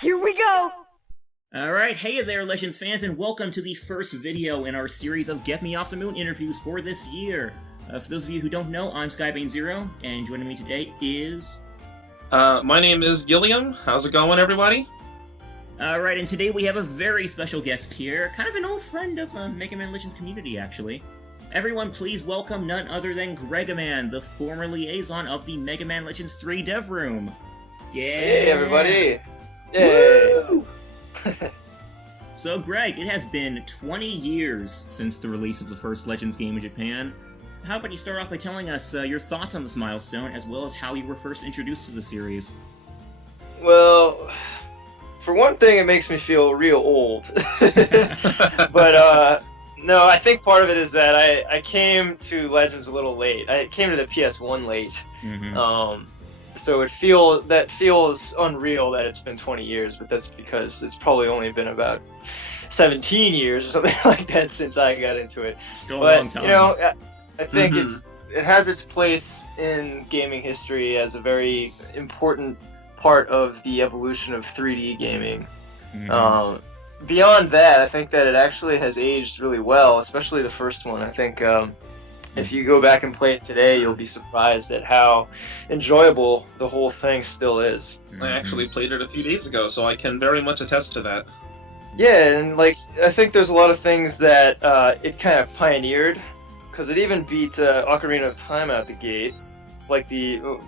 Here we go! Alright, hey there Legends fans, and welcome to the first video in our series of Get Me Off the Moon interviews for this year. For those of you who don't know, I'm Skybane0, and joining me today is... My name is Gilliam. How's it going, everybody? Alright, and today we have a very special guest here, kind of an old friend of the Mega Man Legends community, actually. Everyone please welcome none other than Gregaman, the former liaison of the Mega Man Legends 3 Devroom. Yeah! Hey everybody! Yay! So Greg, it has been 20 years since the release of the first Legends game in Japan. How about you start off by telling us your thoughts on this milestone, as well as how you were first introduced to the series? Well, for one thing, it makes me feel real old. But, no, I think part of it is that I came to Legends a little late. I came to the PS1 late. Mm-hmm. So that feels unreal that it's been 20 years, but that's because it's probably only been about 17 years or something like that since I got into it. Still a long time. You know, I think it has its place in gaming history as a very important part of the evolution of 3D gaming. Beyond that, I think that it actually has aged really well, especially the first one. I think if you go back and play it today, you'll be surprised at how enjoyable the whole thing still is. I actually played it a few days ago, so I can very much attest to that. Yeah, and like I think there's a lot of things that it kind of pioneered, because it even beat Ocarina of Time out the gate, like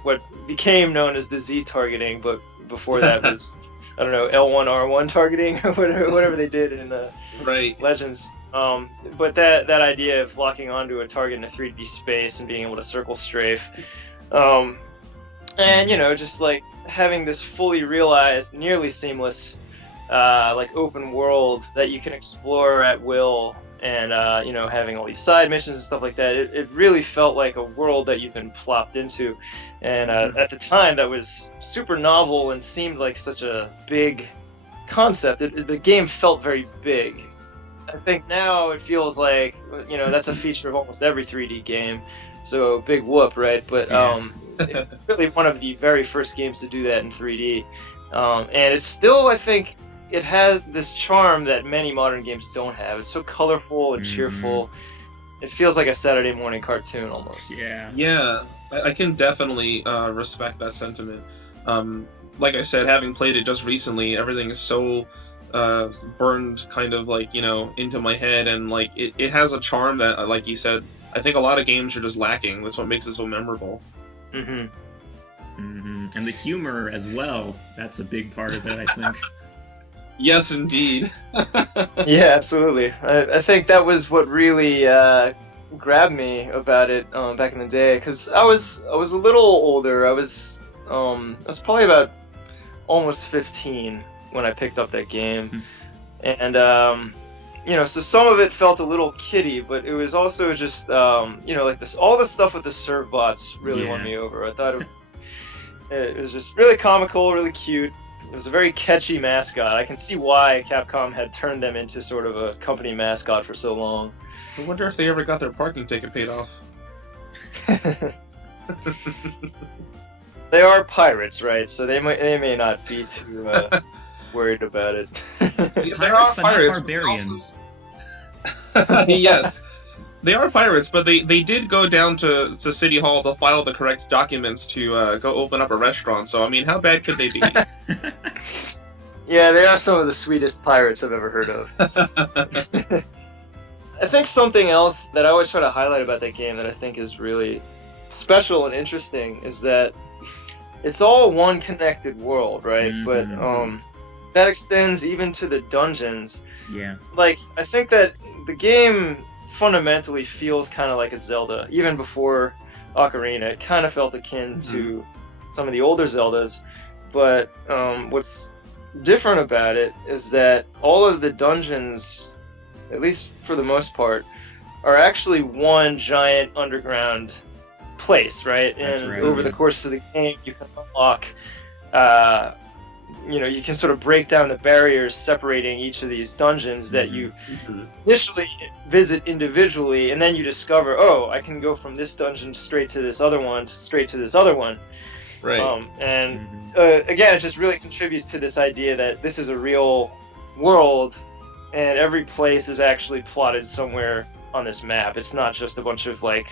what became known as the Z targeting, but before that was I don't know, L1 R1 targeting, whatever they did in Legends. But that idea of locking onto a target in a 3D space and being able to circle strafe, and you know, just like having this fully realized, nearly seamless, like open world that you can explore at will, and you know, having all these side missions and stuff like that, it really felt like a world that you've been plopped into, and at the time that was super novel and seemed like such a big concept. The game felt very big. I think now it feels like, you know, that's a feature of almost every 3D game, so big whoop, right? But it's really one of the very first games to do that in 3D, and it's still, I think, it has this charm that many modern games don't have. It's so colorful and cheerful. It feels like a Saturday morning cartoon almost. Yeah, I can definitely respect that sentiment. Like I said, having played it just recently, everything is so burned kind of like, you know, into my head, and like it has a charm that, like you said, I think a lot of games are just lacking. That's what makes it so memorable. And the humor as well, that's a big part of it, I think. Yes, indeed. Yeah, absolutely. I think that was what really grabbed me about it back in the day, because I was a little older. I was probably about almost 15 when I picked up that game, and you know, so some of it felt a little kiddie, but it was also just you know, like this, all the stuff with the serve bots really won me over. I thought it was just really comical, really cute. It was a very catchy mascot. I can see why Capcom had turned them into sort of a company mascot for so long. I wonder if they ever got their parking ticket paid off. They are pirates, right? So they may not be too worried about it. There are pirates, barbarians. Yes, they are pirates, but they did go down to City Hall to file the correct documents to go open up a restaurant. So I mean, how bad could they be? Yeah, they are some of the sweetest pirates I've ever heard of. I think something else that I always try to highlight about that game that I think is really special and interesting is that it's all one connected world, right? But that extends even to the dungeons. Yeah. Like, I think that the game fundamentally feels kind of like a Zelda. Even before Ocarina, it kind of felt akin to some of the older Zeldas. But what's different about it is that all of the dungeons, at least for the most part, are actually one giant underground place, right? That's and right, over the course of the game, you can unlock, you know, you can sort of break down the barriers separating each of these dungeons that you initially visit individually, and then you discover, oh, I can go from this dungeon straight to this other one, straight to this other one. Right. Again, it just really contributes to this idea that this is a real world, and every place is actually plotted somewhere on this map. It's not just a bunch of like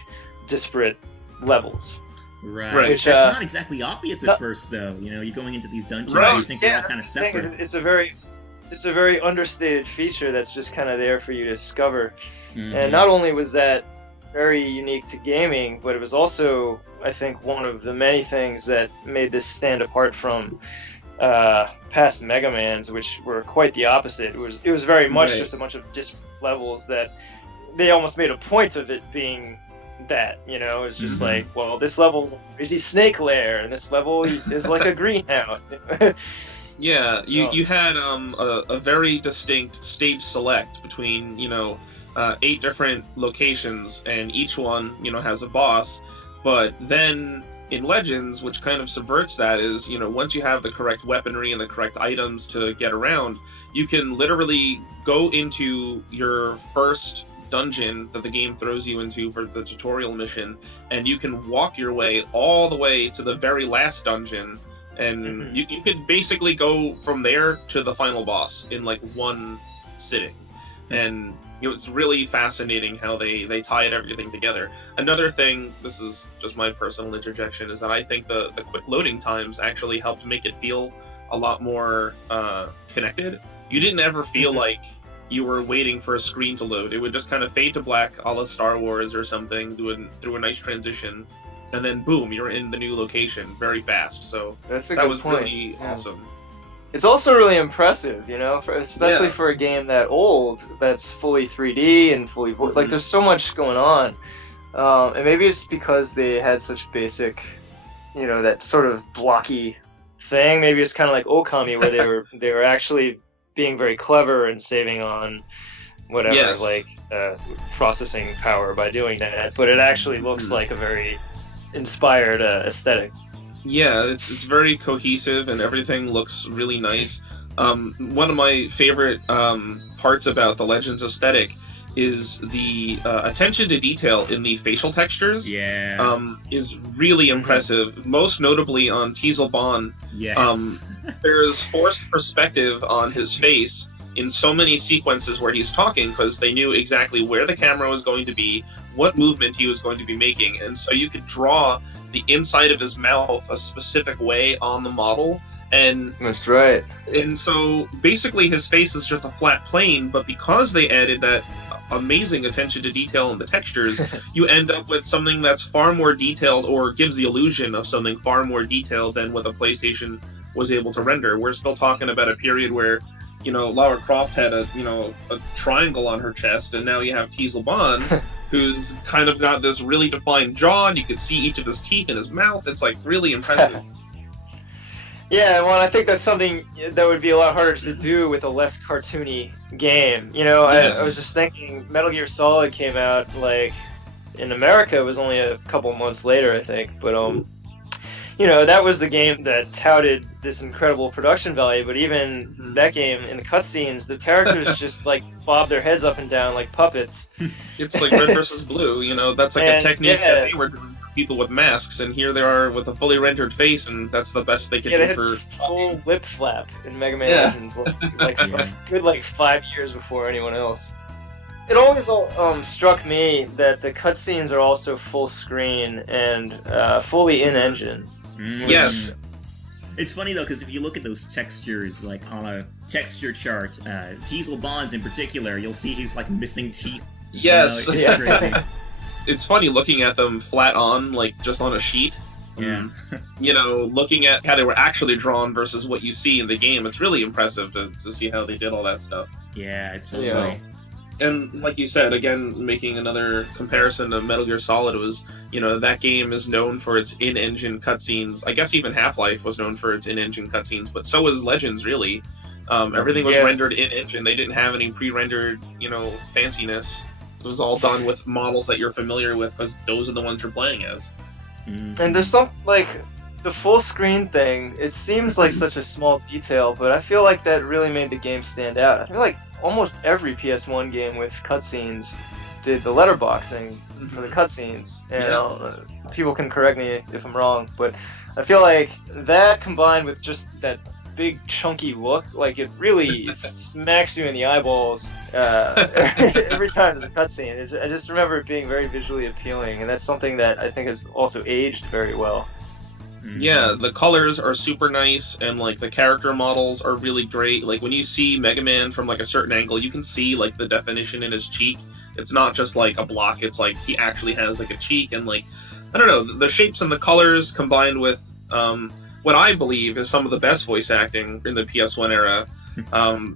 disparate levels. Right. Which, That's not exactly obvious at first, though. You know, you're going into these dungeons, Right. and you think they're all kind of separate. It's a very understated feature that's just kind of there for you to discover. And not only was that very unique to gaming, but it was also, I think, one of the many things that made this stand apart from past Mega Mans, which were quite the opposite. It was very much just a bunch of disparate levels that they almost made a point of it being that, you know. It's just like, well, this level's a crazy snake lair, and this level is like a greenhouse. Yeah, you had a very distinct stage select between 8 different locations, and each one has a boss. But then in Legends, which kind of subverts that, is once you have the correct weaponry and the correct items to get around, you can literally go into your first dungeon that the game throws you into for the tutorial mission, and you can walk your way all the way to the very last dungeon, and you could basically go from there to the final boss in like one sitting. And it's really fascinating how they tied everything together. Another thing, this is just my personal interjection, is that I think the quick loading times actually helped make it feel a lot more connected. You didn't ever feel like you were waiting for a screen to load. It would just kind of fade to black, a la Star Wars or something, through a nice transition, and then boom, you're in the new location very fast. So That's a that good was point. really awesome. It's also really impressive, especially for a game that old, that's fully 3D and fully like there's so much going on, and maybe it's because they had such basic, that sort of blocky thing. Maybe it's kind of like Okami, where they were actually being very clever and saving on whatever processing power by doing that, but it actually looks like a very inspired aesthetic. Yeah, it's very cohesive and everything looks really nice. One of my favorite parts about the Legends aesthetic is the attention to detail in the facial textures. Is really impressive. Most notably on Teasel Bon. Yes. There's forced perspective on his face in so many sequences where he's talking, because they knew exactly where the camera was going to be, what movement he was going to be making, and so you could draw the inside of his mouth a specific way on the model. And that's right. And so basically his face is just a flat plane, but because they added that amazing attention to detail in the textures, you end up with something that's far more detailed, or gives the illusion of something far more detailed than what the PlayStation was able to render. We're still talking about a period where Lara Croft had a triangle on her chest, and now you have Teasel Bon, who's kind of got this really defined jaw, and you can see each of his teeth in his mouth. It's like really impressive. Yeah, well, I think that's something that would be a lot harder to do with a less cartoony game. I was just thinking, Metal Gear Solid came out, like, in America, it was only a couple months later, I think, but that was the game that touted this incredible production value, but even that game, in the cutscenes, the characters just like bob their heads up and down like puppets. It's like Red versus Blue, that's like a technique that they were doing for people with masks, and here they are with a fully rendered face, and that's the best they could do for full lip flap in Mega Man Legends, a good 5 years before anyone else. It always struck me that the cutscenes are also full screen and fully in-engine. Yes. It's funny though, because if you look at those textures, like on a texture chart, Teasel Bonds in particular, you'll see he's like missing teeth. Yes. It's crazy. It's funny looking at them flat on, like just on a sheet. Yeah. Looking at how they were actually drawn versus what you see in the game, it's really impressive to see how they did all that stuff. Yeah, totally. Yeah. And like you said, again, making another comparison to Metal Gear Solid, was, that game is known for its in-engine cutscenes. I guess even Half-Life was known for its in-engine cutscenes, but so was Legends, really. Everything was rendered in-engine. They didn't have any pre-rendered, fanciness. It was all done with models that you're familiar with, because those are the ones you're playing as. And there's the full screen thing, it seems like such a small detail, but I feel like that really made the game stand out. I feel like almost every PS1 game with cutscenes did the letterboxing for the cutscenes, and people can correct me if I'm wrong, but I feel like that combined with just that big chunky look, like it really smacks you in the eyeballs every time there's a cutscene. I just remember it being very visually appealing, and that's something that I think has also aged very well. Yeah, the colors are super nice, and like the character models are really great. Like when you see Mega Man from like a certain angle, you can see like the definition in his cheek. It's not just like a block, it's like he actually has like a cheek, and like, I don't know, the shapes and the colors combined with what I believe is some of the best voice acting in the PS1 era.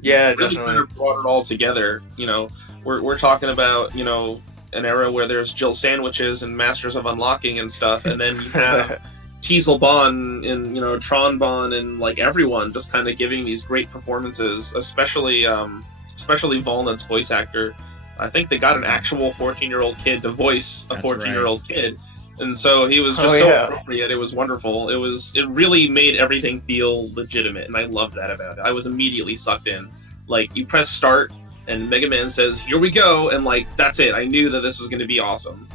Yeah, really definitely. kind of brought it all together. You know, we're talking about, you know, an era where there's Jill Sandwiches and Masters of Unlocking and stuff, and then you have Teasel Bon and, you know, Tron Bon and like everyone just kind of giving these great performances, especially Volnutt's voice actor. I think they got an actual 14-year-old kid to voice a 14-year-old kid, and so he was just so appropriate. It was wonderful. It really made everything feel legitimate, and I loved that about it. I was immediately sucked in. Like, you press start and Mega Man says, "Here we go," and like that's it. I knew that this was going to be awesome.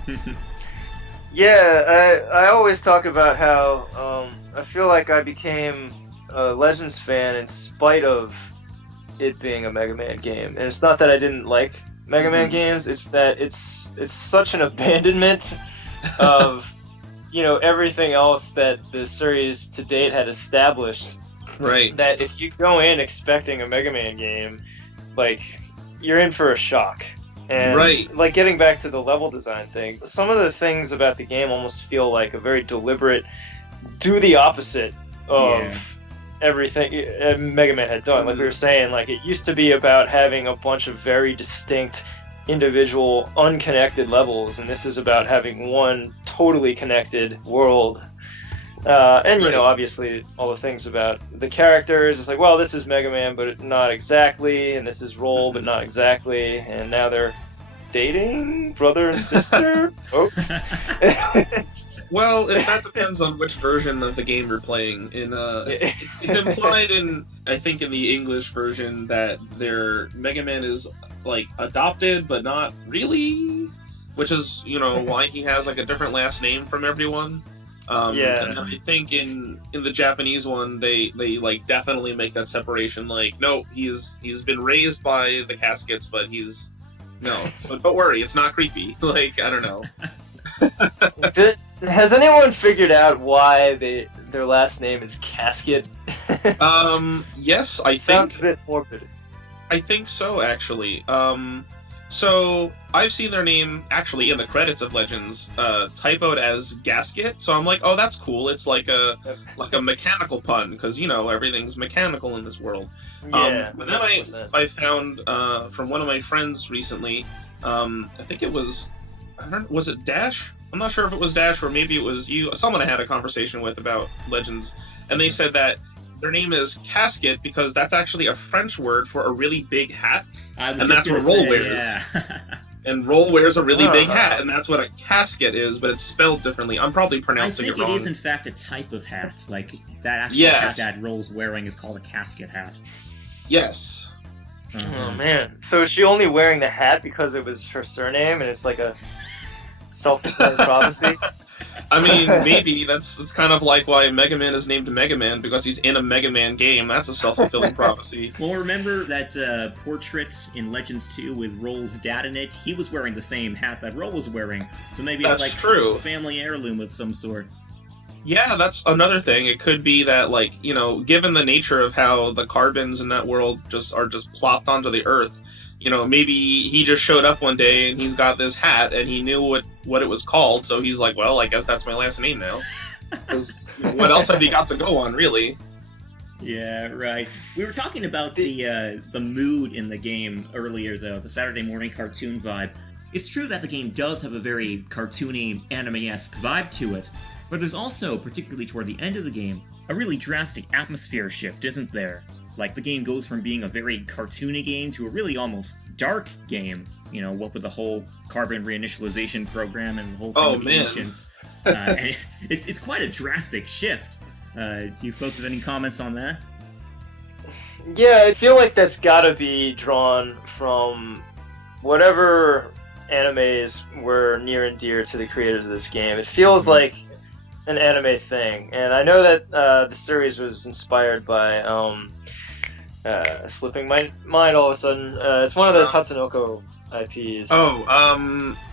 Yeah, I always talk about how I feel like I became a Legends fan in spite of it being a Mega Man game. And it's not that I didn't like Mega Man games, it's that it's such an abandonment of, you know, everything else that the series to date had established. Right. That if you go in expecting a Mega Man game, like, you're in for a shock. And like, getting back to the level design thing, some of the things about the game almost feel like a very deliberate do the opposite of everything Mega Man had done. Like we were saying, like, it used to be about having a bunch of very distinct individual unconnected levels, and this is about having one totally connected world. And, you know, obviously all the things about the characters, it's like, well, this is Mega Man, but not exactly, and this is Roll, but not exactly, and now they're dating, brother and sister? Oh. Well, that depends on which version of the game you're playing. It's implied in, I think, in the English version that their Mega Man is, like, adopted, but not really, which is, you know, why he has, like, a different last name from everyone. And I think in the Japanese one, they like definitely make that separation. Like, no, he's been raised by the Caskets, but but don't worry, it's not creepy. Like, I don't know. Has anyone figured out why their last name is Casket? Yes, I think. Sounds a bit morbid. I think so, actually. So I've seen their name actually in the credits of Legends typoed as Gasket. So I'm like, oh, that's cool. It's like a mechanical pun, because, you know, everything's mechanical in this world. Yeah. But then I found from one of my friends recently. I think it was, was it Dash? I'm not sure if it was Dash or maybe it was you. Someone I had a conversation with about Legends, and they said that their name is Casket because that's actually a French word for a really big hat, and that's what Roll wears. Yeah. And Roll wears a really big hat, and that's what a casket is, but it's spelled differently. I'm probably pronouncing it wrong. I think it is, in fact, a type of hat. Like, that actual hat that Roll's wearing is called a casket hat. Yes. Oh, man. So is she only wearing the hat because it was her surname, and it's like a self-fulfilling prophecy? I mean, maybe that's kind of like why Mega Man is named Mega Man, because he's in a Mega Man game. That's a self-fulfilling prophecy. Well, remember that portrait in Legends 2 with Roll's dad in it? He was wearing the same hat that Roll was wearing, so maybe it's like a family heirloom of some sort. Yeah, that's another thing. It could be that, like, you know, given the nature of how the carbons in that world are just plopped onto the Earth, you know, maybe he just showed up one day and he's got this hat and he knew what it was called, so he's like, well, I guess that's my last name now. Because what else have he got to go on, really? Yeah, right. We were talking about the mood in the game earlier, though, the Saturday morning cartoon vibe. It's true that the game does have a very cartoony, anime-esque vibe to it, but there's also, particularly toward the end of the game, a really drastic atmosphere shift, isn't there? Like, the game goes from being a very cartoony game to a really almost dark game, you know, what with the whole carbon reinitialization program and the whole thing with the ancients. And it's quite a drastic shift. Do you folks have any comments on that? Yeah, I feel like that's gotta be drawn from whatever animes were near and dear to the creators of this game. It feels like an anime thing, and I know that the series was inspired by slipping my mind all of a sudden. It's one of the Tatsunoko IPs.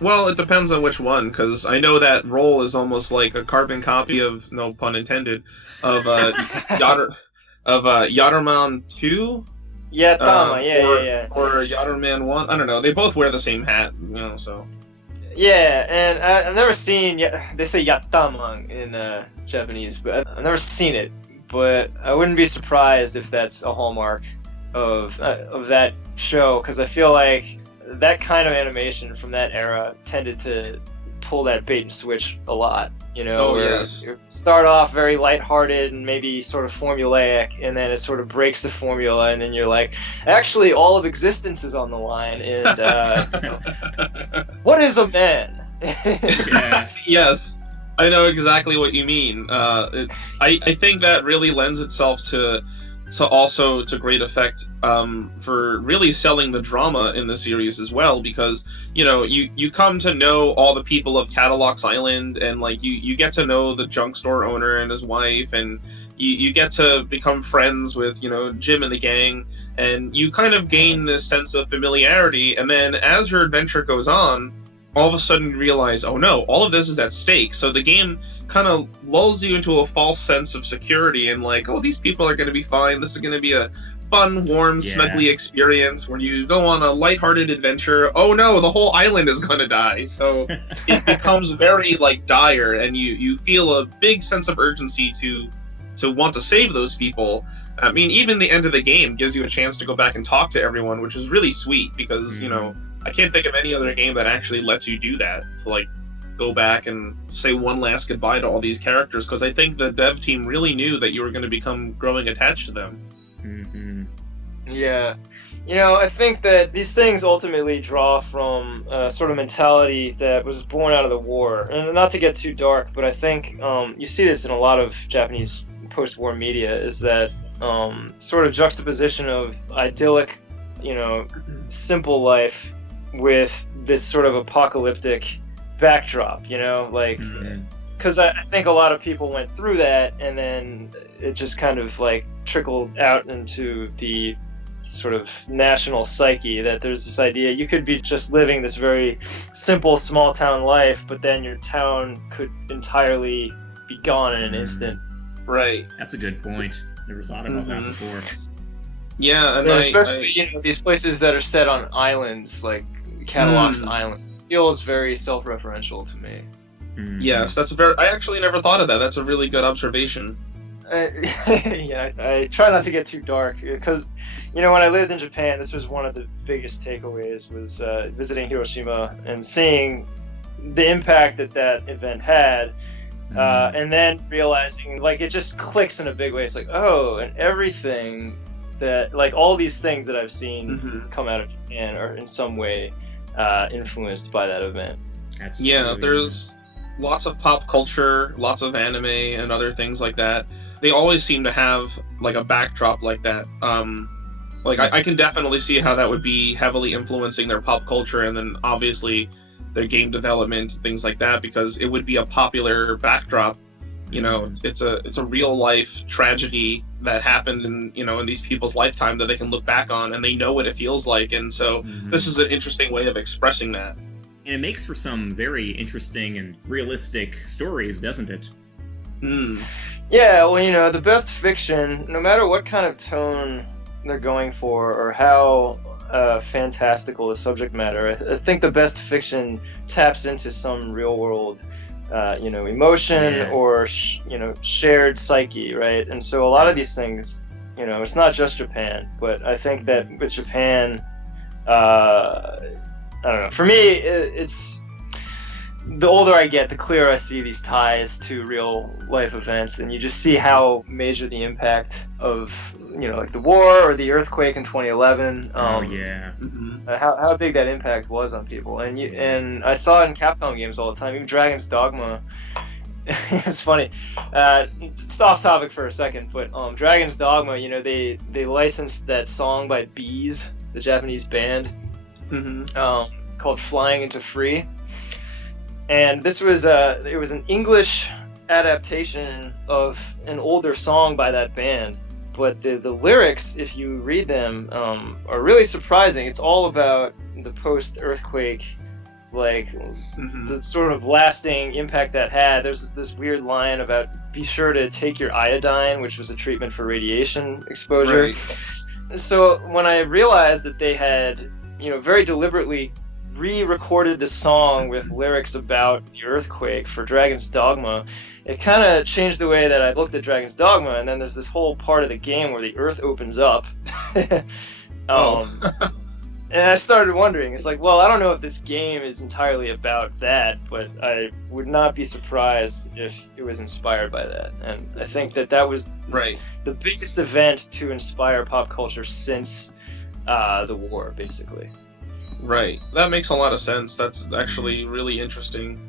Well, it depends on which one, because I know that Roll is almost like a carbon copy of, no pun intended, of Yatterman 2? Yeah. Or Yatterman 1. I don't know. They both wear the same hat, so. Yeah, and I've never seen. They say Yattaman in Japanese, but I've never seen it. But I wouldn't be surprised if that's a hallmark of that show, because I feel like that kind of animation from that era tended to pull that bait and switch a lot. Yes. You start off very lighthearted and maybe sort of formulaic, and then it sort of breaks the formula, and then you're like, actually, all of existence is on the line, and what is a man? Yeah. Yes, I know exactly what you mean. I think that really lends itself to great effect for really selling the drama in the series as well, because you come to know all the people of Catalox Island, and like you get to know the junk store owner and his wife, and you get to become friends with Jim and the gang, and you kind of gain this sense of familiarity, and then as your adventure goes on, all of a sudden you realize, oh no, all of this is at stake. So the game kind of lulls you into a false sense of security, and like, oh, these people are going to be fine. This is going to be a fun, warm, snuggly experience where you go on a lighthearted adventure. Oh no, the whole island is going to die. So it becomes very like dire, and you feel a big sense of urgency to want to save those people. I mean, even the end of the game gives you a chance to go back and talk to everyone, which is really sweet, because I can't think of any other game that actually lets you do that, to like go back and say one last goodbye to all these characters, because I think the dev team really knew that you were going to become growing attached to them. Yeah. I think that these things ultimately draw from a sort of mentality that was born out of the war. And not to get too dark, but I think you see this in a lot of Japanese post-war media, is that sort of juxtaposition of idyllic, simple life with this sort of apocalyptic backdrop, because I think a lot of people went through that, and then it just kind of like trickled out into the sort of national psyche, that there's this idea you could be just living this very simple small town life, but then your town could entirely be gone in an instant. Right. That's a good point. Never thought about that before. Yeah, and especially these places that are set on islands, like Catalox Island, feels very self-referential to me. Yes, I actually never thought of that. That's a really good observation. I try not to get too dark, because when I lived in Japan, this was one of the biggest takeaways, was visiting Hiroshima and seeing the impact that event had, and then realizing, like, it just clicks in a big way. It's like, oh, and everything that, like, all these things that I've seen come out of Japan are in some way influenced by that event. There's lots of pop culture, lots of anime and other things like that. They always seem to have like a backdrop like that. I can definitely see how that would be heavily influencing their pop culture, and then obviously their game development, things like that, because it would be a popular backdrop. It's a real life tragedy that happened in these people's lifetime that they can look back on, and they know what it feels like, and so this is an interesting way of expressing that. And it makes for some very interesting and realistic stories, doesn't it? Yeah, well, the best fiction, no matter what kind of tone they're going for or how fantastical the subject matter, I think the best fiction taps into some real world emotion or shared psyche, right? And so a lot of these things, it's not just Japan, but I think that with Japan, I don't know. For me, it's the older I get, the clearer I see these ties to real life events, and you just see how major the impact of like the war or the earthquake in 2011. How big that impact was on people, and I saw it in Capcom games all the time. Even Dragon's Dogma. It's funny. It's off topic for a second, but Dragon's Dogma. They licensed that song by Bees, the Japanese band. called Flying Into Free. And this was it was an English adaptation of an older song by that band. But the lyrics, if you read them, are really surprising. It's all about the post-earthquake, like the sort of lasting impact that had. There's this weird line about be sure to take your iodine, which was a treatment for radiation exposure. Right. So when I realized that they had, very deliberately re-recorded the song with lyrics about the earthquake for Dragon's Dogma, it kind of changed the way that I looked at Dragon's Dogma. And then there's this whole part of the game where the earth opens up. And I started wondering, it's like, well, I don't know if this game is entirely about that, but I would not be surprised if it was inspired by that. And I think that was the biggest event to inspire pop culture since the war, basically. Right. That makes a lot of sense. That's actually really interesting.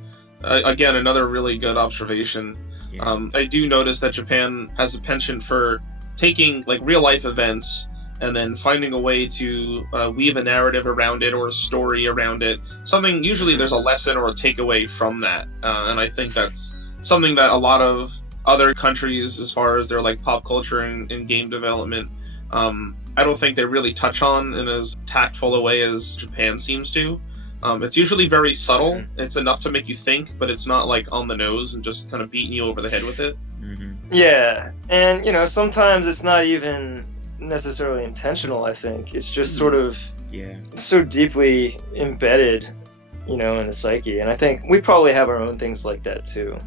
Again, another really good observation. Yeah. I do notice that Japan has a penchant for taking like real life events and then finding a way to weave a narrative around it or a story around it. Something, usually there's a lesson or a takeaway from that. And I think that's something that a lot of other countries, as far as their like pop culture and game development, I don't think they really touch on in as tactful a way as Japan seems to. It's usually very subtle. It's enough to make you think, but it's not like on the nose and just kind of beating you over the head with it. Yeah, and sometimes it's not even necessarily intentional. I think it's just sort of so deeply embedded, in the psyche. And I think we probably have our own things like that too.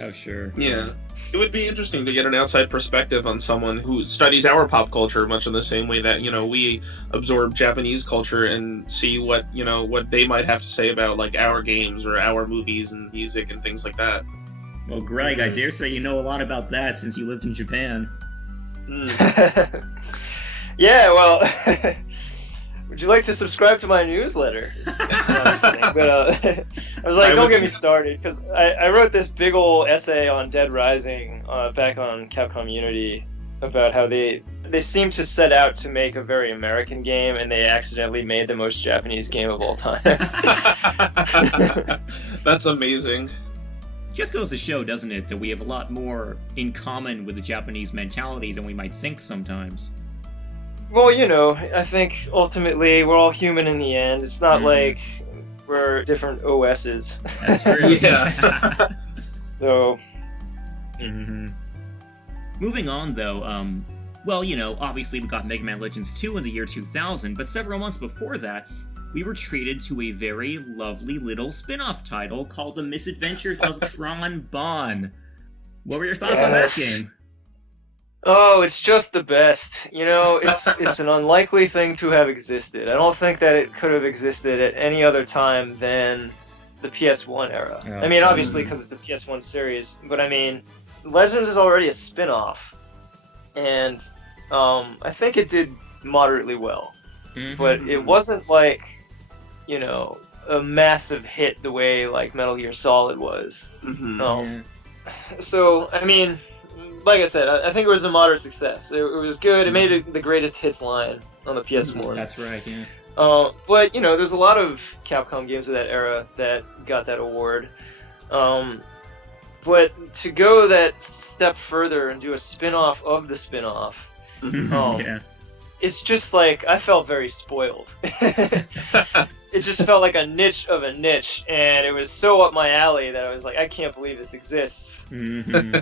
Oh, sure. Yeah. It would be interesting to get an outside perspective on someone who studies our pop culture much in the same way that, we absorb Japanese culture and see what they might have to say about like our games or our movies and music and things like that. Well, Greg, I dare say you know a lot about that since you lived in Japan. Yeah, well, would you like to subscribe to my newsletter? I was like, don't get me started, because I wrote this big old essay on Dead Rising back on Capcom Unity about how they seem to set out to make a very American game, and they accidentally made the most Japanese game of all time. That's amazing. Just goes to show, doesn't it, that we have a lot more in common with the Japanese mentality than we might think sometimes. Well, I think ultimately we're all human in the end. It's not like we're different OSs. That's true. Yeah. So. Moving on, though, obviously we got Mega Man Legends 2 in the year 2000, but several months before that, we were treated to a very lovely little spin-off title called The Misadventures of Tron Bonne. What were your thoughts on that game? Oh, it's just the best. It's an unlikely thing to have existed. I don't think that it could have existed at any other time than the PS1 era. Oh, I mean, obviously because it's a PS1 series, but I mean, Legends is already a spin-off, and I think it did moderately well. But it wasn't like, a massive hit the way like Metal Gear Solid was. So, I mean, like I said, I think it was a moderate success. It was good. It made it the greatest hits line on the PS1. That's right, yeah. But, there's a lot of Capcom games of that era that got that award. But to go that step further and do a spin-off of the spin-off, it's just like, I felt very spoiled. It just felt like a niche of a niche, and it was so up my alley that I was like, I can't believe this exists. And,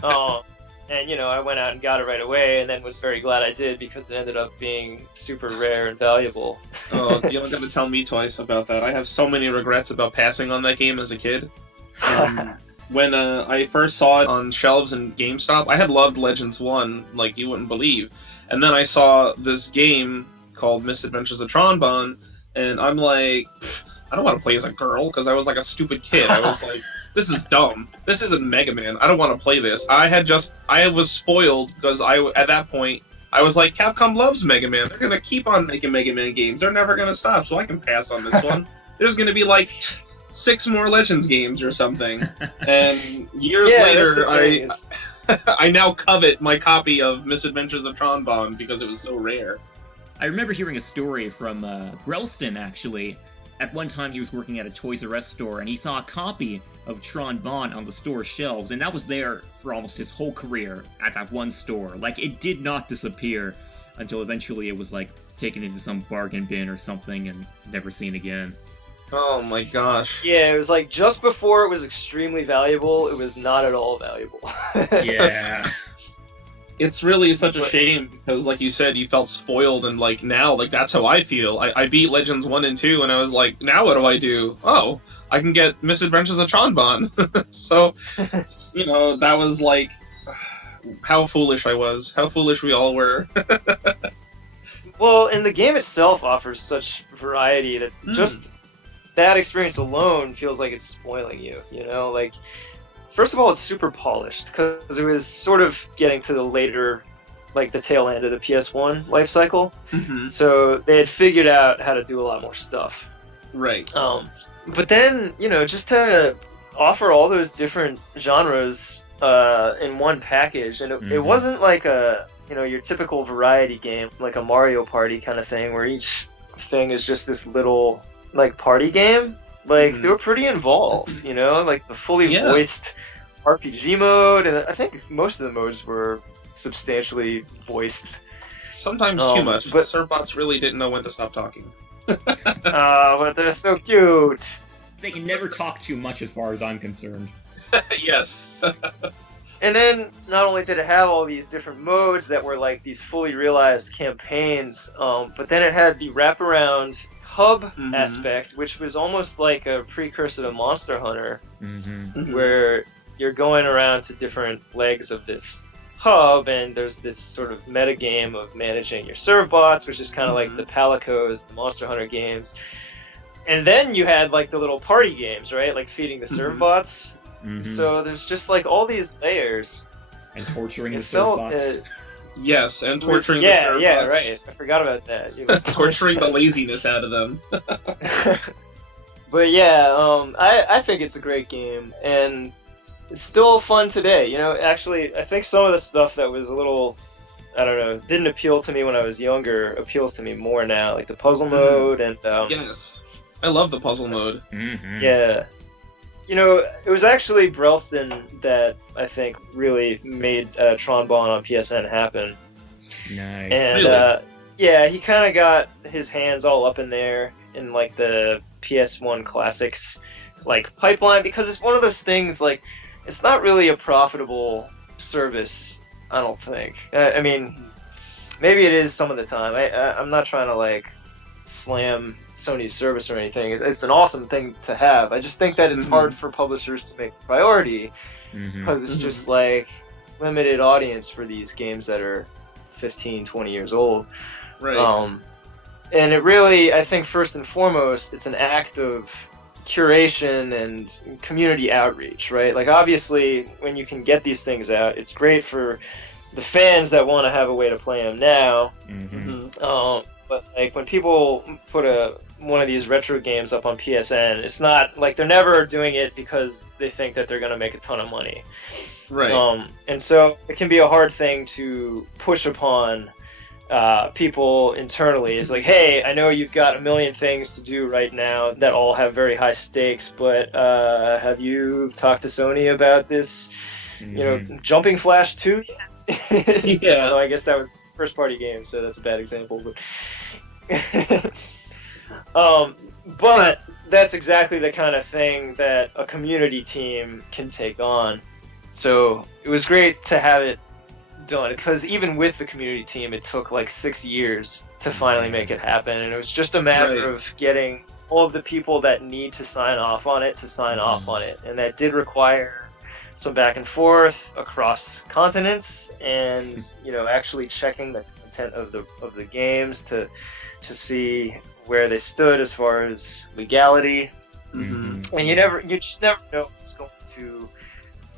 I went out and got it right away, and then was very glad I did, because it ended up being super rare and valuable. Oh, you don't have to tell me twice about that. I have so many regrets about passing on that game as a kid. When I first saw it on shelves in GameStop, I had loved Legends 1 like you wouldn't believe. And then I saw this game called Misadventures of Tron Bonne, and I'm like, I don't want to play as a girl, because I was like a stupid kid. I was like, this is dumb. This isn't Mega Man. I don't want to play this. I was spoiled, because at that point, I was like, Capcom loves Mega Man. They're going to keep on making Mega Man games. They're never going to stop, so I can pass on this one. There's going to be like 6 more Legends games or something. And years later, I now covet my copy of Misadventures of Tron Bonne because it was so rare. I remember hearing a story from Grelston, actually, at one time he was working at a Toys R Us store, and he saw a copy of Tron Bonne on the store shelves, and that was there for almost his whole career at that one store. Like, it did not disappear until eventually it was, like, taken into some bargain bin or something and never seen again. Oh my gosh. Yeah, it was like just before it was extremely valuable, it was not at all valuable. Yeah. It's really such a shame because, like you said, you felt spoiled, and like now, like that's how I feel. I beat Legends 1 and 2, and I was like, now what do I do? Oh, I can get Misadventures of Tron Bonne. So, you know, that was like how foolish I was. How foolish we all were. Well, and the game itself offers such variety that just that experience alone feels like it's spoiling you, you know? Like, first of all, it's super polished, because it was sort of getting to the later, like, the tail end of the PS1 life cycle. Mm-hmm. So they had figured out how to do a lot more stuff. Right. But then, you know, just to offer all those different genres in one package, and it wasn't like a, you know, your typical variety game, like a Mario Party kind of thing, where each thing is just this little, like, party game. Like, they were pretty involved, you know? Like, the fully voiced RPG mode, and I think most of the modes were substantially voiced. Sometimes too much, but Servbots really didn't know when to stop talking. But they're so cute! They can never talk too much as far as I'm concerned. Yes. And then, not only did it have all these different modes that were like these fully realized campaigns, but then it had the wraparound hub aspect, which was almost like a precursor to Monster Hunter, where you're going around to different legs of this hub, and there's this sort of metagame of managing your Servbots, which is kind of like the Palicos, the Monster Hunter games. And then you had like the little party games, right? Like feeding the Servbots. So there's just like all these layers. And torturing the Servbots. Yes, and torturing the Servbots. Servbots. Yeah, right. I forgot about that. Torturing the laziness out of them. But yeah, I think it's a great game, and it's still fun today. You know, actually, I think some of the stuff that was a little, I don't know, didn't appeal to me when I was younger appeals to me more now, like the puzzle mode and... yes, I love the puzzle mode. Yeah. You know, it was actually Brelston that I think really made Tron Bonne on PSN happen. Nice. And Really? yeah, he kind of got his hands all up in there in like the PS1 classics like pipeline, because it's one of those things, like, it's not really a profitable service, I don't think. I mean, maybe it is some of the time. I'm not trying to like slam Sony's service or anything. It's an awesome thing to have. I just think that it's hard for publishers to make a priority, because it's just like limited audience for these games that are 15, 20 years old. Right. And it really, I think first and foremost, it's an act of curation and community outreach, right? Like, obviously, when you can get these things out, it's great for the fans that want to have a way to play them now. But like, when people put one of these retro games up on PSN, it's not like they're never doing it because they think that they're going to make a ton of money. Right. And so it can be a hard thing to push upon people internally. It's like, hey, I know you've got a million things to do right now that all have very high stakes, but have you talked to Sony about this, you know, Jumping Flash 2 yet? Yeah. So I guess that was first party game, so that's a bad example, but that's exactly the kind of thing that a community team can take on. So it was great to have it done, because even with the community team, it took like 6 years to finally make it happen, and it was just a matter of getting all of the people that need to sign off on it to sign off on it, and that did require some back and forth across continents, and you know, actually checking the content of the games to see where they stood as far as legality. And you just never know what's going to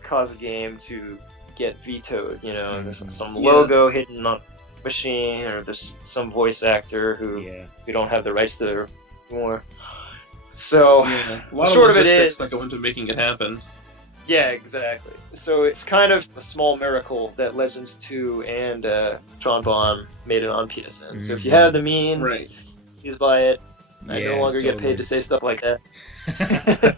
cause a game to get vetoed. You know, there's some logo hidden on a machine, or there's some voice actor who we don't have the rights to anymore. So a lot short of of it logistics is that go into making it happen. Yeah, exactly. So it's kind of a small miracle that Legends 2 and Tron Bonne made it on PSN. So if you have the means, please buy it. I no longer get paid to say stuff like that.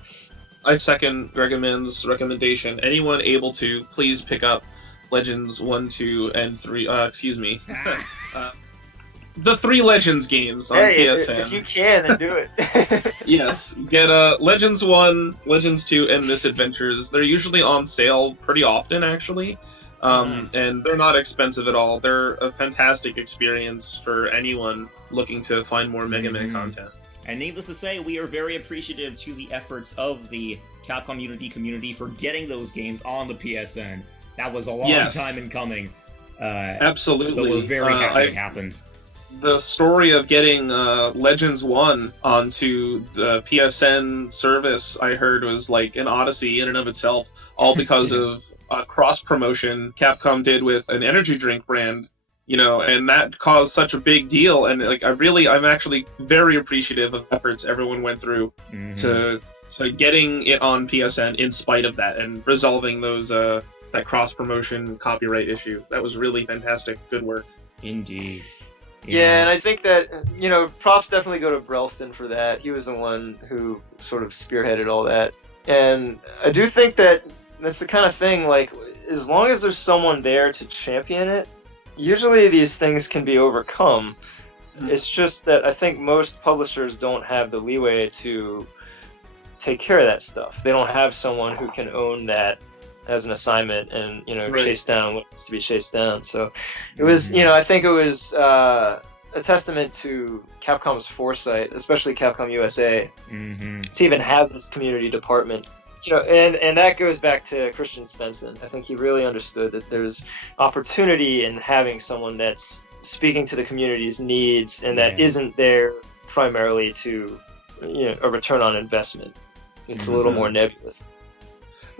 I second Gregaman's recommendation. Anyone able to, please pick up Legends 1, 2, and 3. The 3 Legends games on PSN. If you can, then do it. Yes, get Legends 1, Legends 2, and Misadventures. They're usually on sale pretty often, actually. Nice. And they're not expensive at all. They're a fantastic experience for anyone looking to find more Mega Man content. And needless to say, we are very appreciative to the efforts of the Capcom Unity community for getting those games on the PSN. That was a long time in coming. Absolutely. But we're very happy it happened. The story of getting Legends 1 onto the PSN service, I heard, was like an odyssey in and of itself, all because of cross-promotion Capcom did with an energy drink brand, and that caused such a big deal. And like, I'm actually very appreciative of efforts everyone went through to getting it on PSN in spite of that and resolving those that cross-promotion copyright issue. That was really fantastic. Good work. Indeed. Yeah, and I think that, props definitely go to Brelston for that. He was the one who sort of spearheaded all that. And I do think that that's the kind of thing, like, as long as there's someone there to champion it, usually these things can be overcome. It's just that I think most publishers don't have the leeway to take care of that stuff. They don't have someone who can own that as an assignment and, chase down what needs to be chased down. So it was, I think it was a testament to Capcom's foresight, especially Capcom USA, to even have this community department. And that goes back to Christian Svensson. I think he really understood that there's opportunity in having someone that's speaking to the community's needs and that isn't there primarily to, a return on investment. It's a little more nebulous.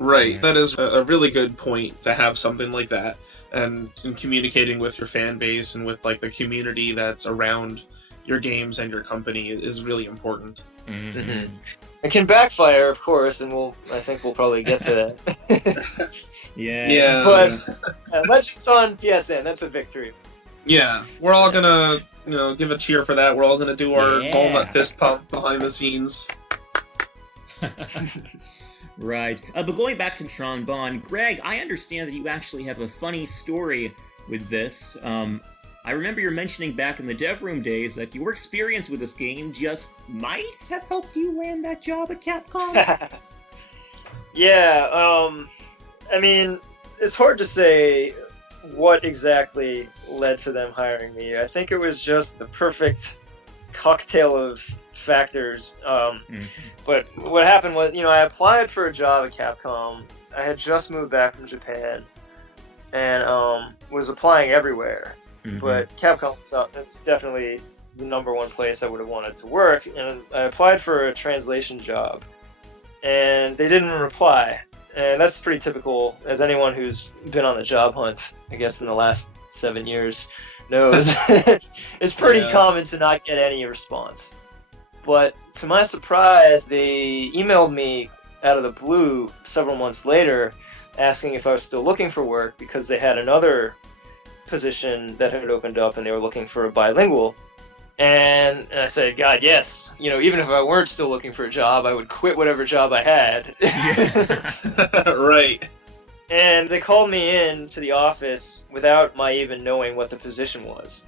Right, that is a really good point, to have something like that, and in communicating with your fan base and with like the community that's around your games and your company is really important. It can backfire, of course, and I think we'll probably get to that. Yeah. But Legends on PSN, that's a victory. Yeah, we're all gonna, give a cheer for that. We're all gonna do our Volnutt fist pump behind the scenes. Right. But going back to Tron Bonne, Greg, I understand that you actually have a funny story with this. I remember you mentioning back in the Devroom days that your experience with this game just might have helped you land that job at Capcom. Yeah, I mean, it's hard to say what exactly led to them hiring me. I think it was just the perfect cocktail of factors. But what happened was, I applied for a job at Capcom. I had just moved back from Japan and was applying everywhere. But Capcom was definitely the #1 place I would have wanted to work, and I applied for a translation job, and they didn't reply. And that's pretty typical, as anyone who's been on the job hunt, I guess, in the last 7 years knows. It's pretty common to not get any response. But to my surprise, they emailed me out of the blue several months later asking if I was still looking for work, because they had another position that had opened up and they were looking for a bilingual. And I said, God, yes. Even if I weren't still looking for a job, I would quit whatever job I had. Right. And they called me in to the office without my even knowing what the position was.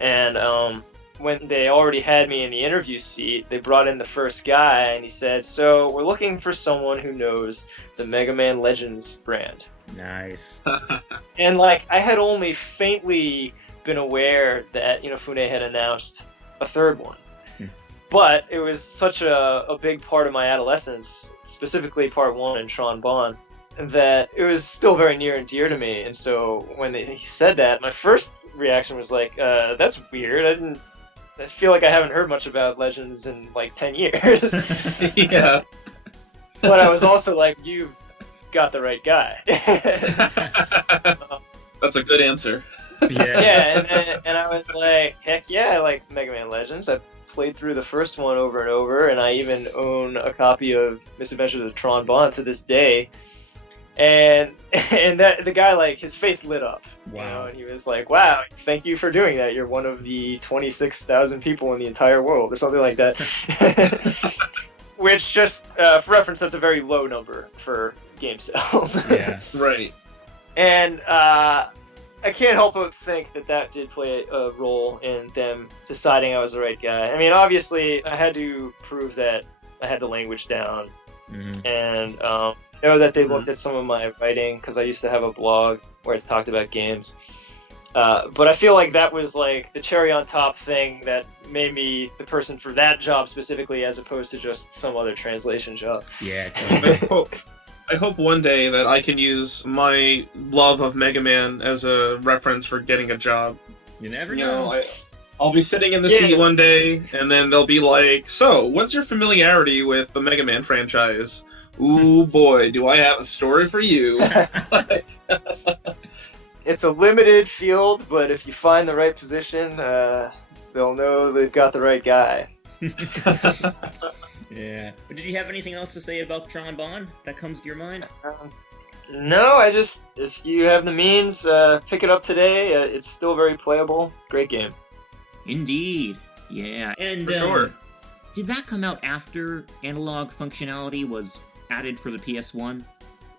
And when they already had me in the interview seat, they brought in the first guy and he said, so we're looking for someone who knows the Mega Man Legends brand. Nice. And I had only faintly been aware that Fune had announced a third one, but it was such a big part of my adolescence, specifically Part 1 and Tron Bonne, that it was still very near and dear to me. And so when he said that, my first reaction was like, that's weird. I feel like I haven't heard much about Legends in 10 years. Yeah. But I was also like, you've got the right guy. That's a good answer. Yeah, and I was like, heck yeah, I like Mega Man Legends. I played through the first one over and over, and I even own a copy of Misadventures of Tron Bonne to this day. And that the guy, like, his face lit up. Wow. You know, and he was like, "Wow, thank you for doing that. You're one of the 26,000 people in the entire world," or something like that. Which, just for reference, that's a very low number for game sales. Yeah. Right. And I can't help but think that did play a role in them deciding I was the right guy. I mean, obviously, I had to prove that I had the language down, and know that they looked at some of my writing, because I used to have a blog where I talked about games. But I feel like that was like the cherry on top thing that made me the person for that job specifically, as opposed to just some other translation job. Yeah, totally. I hope one day that I can use my love of Mega Man as a reference for getting a job. You never know. I'll be sitting in the seat one day, and then they'll be like, "So, what's your familiarity with the Mega Man franchise?" Ooh boy, do I have a story for you. It's a limited field, but if you find the right position, they'll know they've got the right guy. Yeah. But did you have anything else to say about Tron Bonne that comes to your mind? No, if you have the means, pick it up today. It's still very playable. Great game. Indeed. Yeah. And For sure. Did that come out after analog functionality was added for the PS1?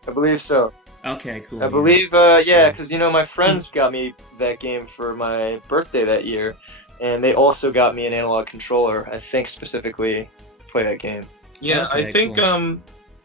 I believe so. Okay, cool. I believe, because, my friends got me that game for my birthday that year, and they also got me an analog controller, I think, specifically to play that game. Yeah, Okay, I think cool.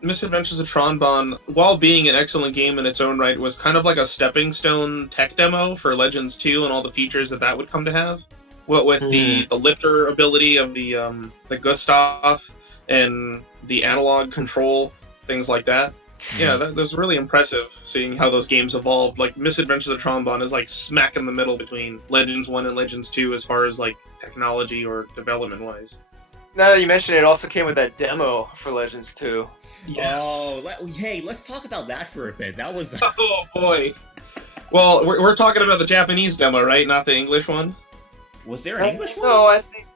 Misadventures of Tron Bonne, while being an excellent game in its own right, was kind of like a stepping stone tech demo for Legends 2 and all the features that would come to have. Well, with the lifter ability of the Gustav and the analog control, things like that. Yeah, that was really impressive seeing how those games evolved. Like, Misadventures of Tron Bonne is like smack in the middle between Legends 1 and Legends 2 as far as like technology or development wise. Now that you mention it, it also came with that demo for Legends 2. Yes. Oh, hey, let's talk about that for a bit. That was... Oh boy. Well, we're talking about the Japanese demo, right? Not the English one? Was there an English one? No, I think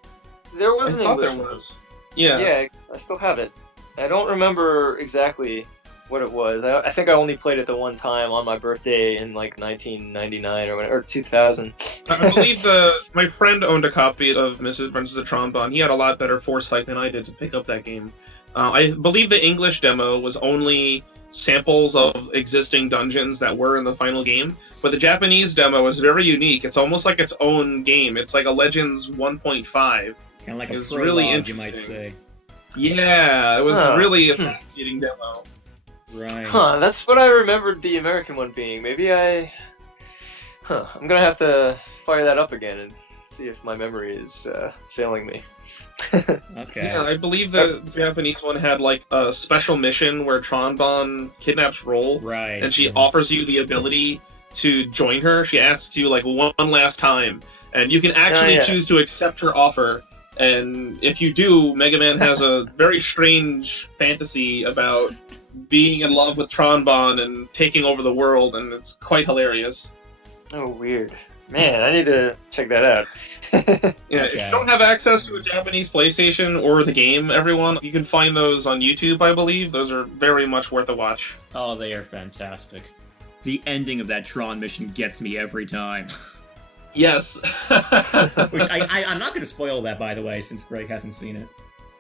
there was I an thought English there one. was. Yeah. Yeah, I still have it. I don't remember exactly what it was. I think I only played it the one time on my birthday in like 1999 or whatever, or 2000. I believe my friend owned a copy of Misadventures of Tron Bonne. He had a lot better foresight than I did to pick up that game. I believe the English demo was only samples of existing dungeons that were in the final game, but the Japanese demo was very unique. It's almost like its own game. It's like a Legends 1.5. Kind of like a It's prologue, really you interesting. might say. Yeah, it was really a fascinating demo. Right. Huh, that's what I remembered the American one being. Maybe I'm gonna have to fire that up again and see if my memory is failing me. Okay. Yeah, I believe the Japanese one had like a special mission where Tron Bonne kidnaps Roll, Right. and she offers you the ability to join her. She asks you like one last time, and you can actually choose to accept her offer. And if you do, Mega Man has a very strange fantasy about being in love with Tron Bonne and taking over the world, and it's quite hilarious. Oh, weird. Man, I need to check that out. Yeah, if you don't have access to a Japanese PlayStation or the game, everyone, you can find those on YouTube, I believe. Those are very much worth a watch. Oh, they are fantastic. The ending of that Tron mission gets me every time. Yes. Which I'm not going to spoil that, by the way, since Greg hasn't seen it.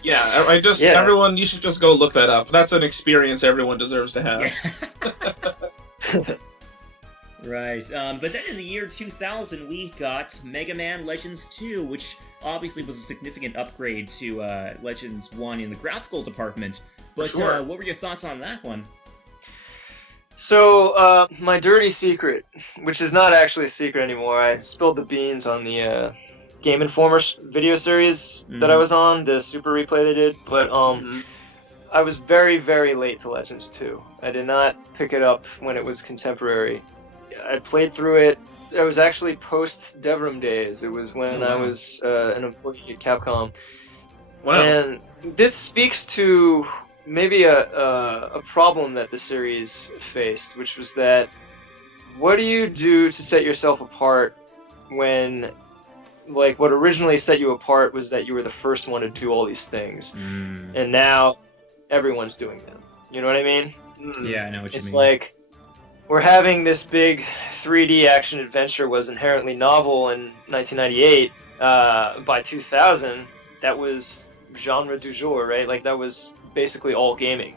Yeah, everyone, you should just go look that up. That's an experience everyone deserves to have. Right, but then in the year 2000, we got Mega Man Legends 2, which obviously was a significant upgrade to Legends 1 in the graphical department. But Sure. What were your thoughts on that one? So, my dirty secret, which is not actually a secret anymore, I spilled the beans on the Game Informer video series that I was on, the Super Replay they did, but I was very, very late to Legends 2. I did not pick it up when it was contemporary. I played through it. It was actually post Devroom days. It was when I was an employee at Capcom. Wow. And this speaks to maybe a problem that the series faced, which was that what do you do to set yourself apart when, like, what originally set you apart was that you were the first one to do all these things, and now everyone's doing them. You know what I mean? Yeah, I know what you It's mean. like we're having this big 3D action adventure was inherently novel in 1998. By 2000, that was genre du jour, right? Like that was basically all gaming.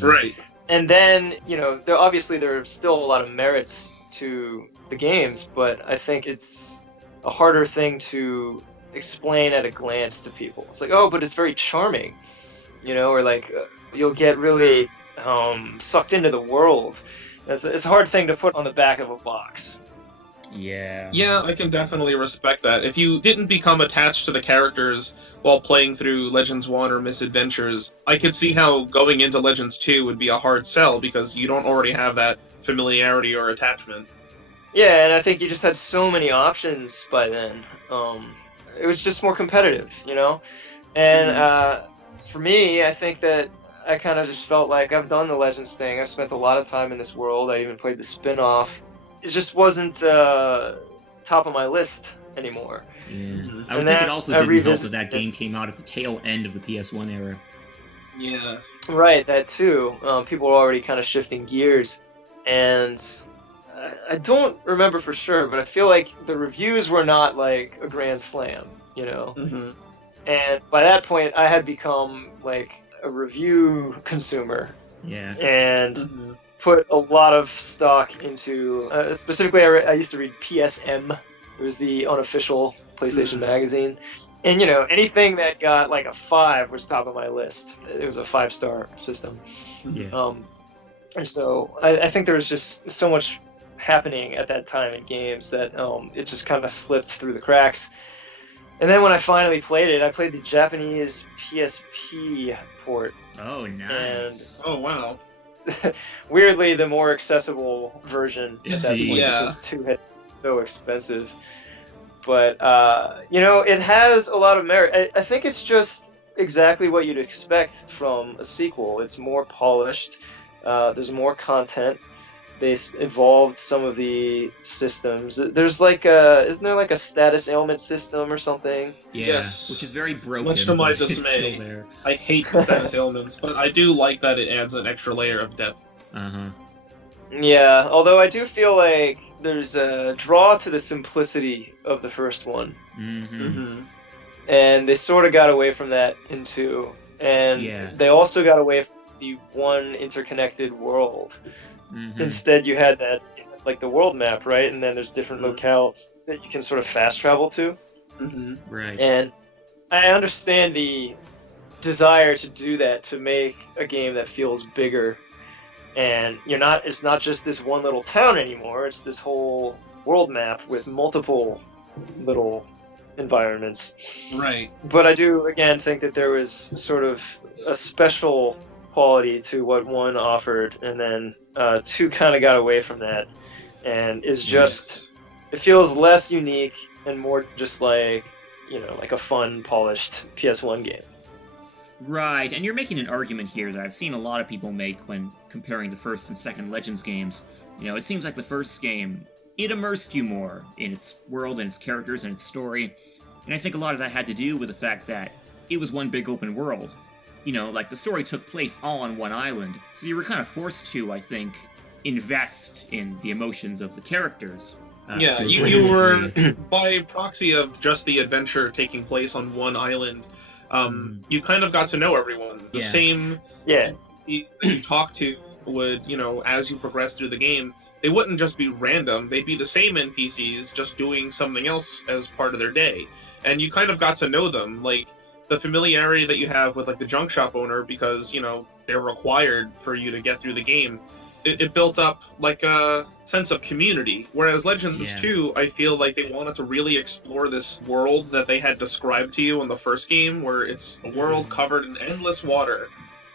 Right. And then, there are still a lot of merits to the games, but I think it's a harder thing to explain at a glance to people. It's like, oh, but it's very charming, or like you'll get really sucked into the world. It's a hard thing to put on the back of a box. Yeah. Yeah, I can definitely respect that. If you didn't become attached to the characters while playing through Legends 1 or Misadventures, I could see how going into Legends 2 would be a hard sell because you don't already have that familiarity or attachment. Yeah, and I think you just had so many options by then. It was just more competitive, And for me, I think that I kind of just felt like I've done the Legends thing. I've spent a lot of time in this world. I even played the spin-off. It just wasn't top of my list anymore. Yeah. I would think it also didn't help that game came out at the tail end of the PS1 era. Yeah. Right, that too. People were already kind of shifting gears. And I don't remember for sure, but I feel like the reviews were not like a grand slam, Mm-hmm. And by that point, I had become like a review consumer. Yeah. And put a lot of stock into, specifically I used to read PSM. It was the unofficial PlayStation magazine. And, anything that got like a 5 was top of my list. It was a 5-star system. Yeah. And so I think there was just so much happening at that time in games that it just kind of slipped through the cracks. And then when I finally played it, I played the Japanese PSP port. Oh, nice. Oh, wow. Weirdly, the more accessible version at that point, Yeah. because 2 had so expensive. But, it has a lot of merit. I think it's just exactly what you'd expect from a sequel. It's more polished. There's more content. They evolved some of the systems. There's like isn't there like a status ailment system or something? Yeah, Yes. which is very broken. Much to my but it's dismay. still there. I hate the status ailments, but I do like that it adds an extra layer of depth. Uh-huh. Yeah, although I do feel like there's a draw to the simplicity of the first one. Mm-hmm. And they sort of got away from that in 2. And they also got away from the one interconnected world. Mm-hmm. Instead, you had that, like the world map, right? And then there's different locales that you can sort of fast travel to. Right. And I understand the desire to do that, to make a game that feels bigger. And it's not just this one little town anymore, it's this whole world map with multiple little environments. Right. But I do, again, think that there was sort of a special quality to what 1 offered, and then 2 kind of got away from that, and is just, it feels less unique and more just like, like a fun, polished PS1 game. Right, and you're making an argument here that I've seen a lot of people make when comparing the first and second Legends games. It seems like the first game, it immersed you more in its world and its characters and its story, and I think a lot of that had to do with the fact that it was one big open world. Like the story took place all on one island, so you were kind of forced to, I think, invest in the emotions of the characters. Yeah, you were, by proxy of just the adventure taking place on one island, you kind of got to know everyone. The same you talk to would, as you progress through the game, they wouldn't just be random, they'd be the same NPCs just doing something else as part of their day. And you kind of got to know them, like the familiarity that you have with like the junk shop owner because, they're required for you to get through the game. It built up like a sense of community. Whereas Legends 2, I feel like they wanted to really explore this world that they had described to you in the first game, where it's a world covered in endless water.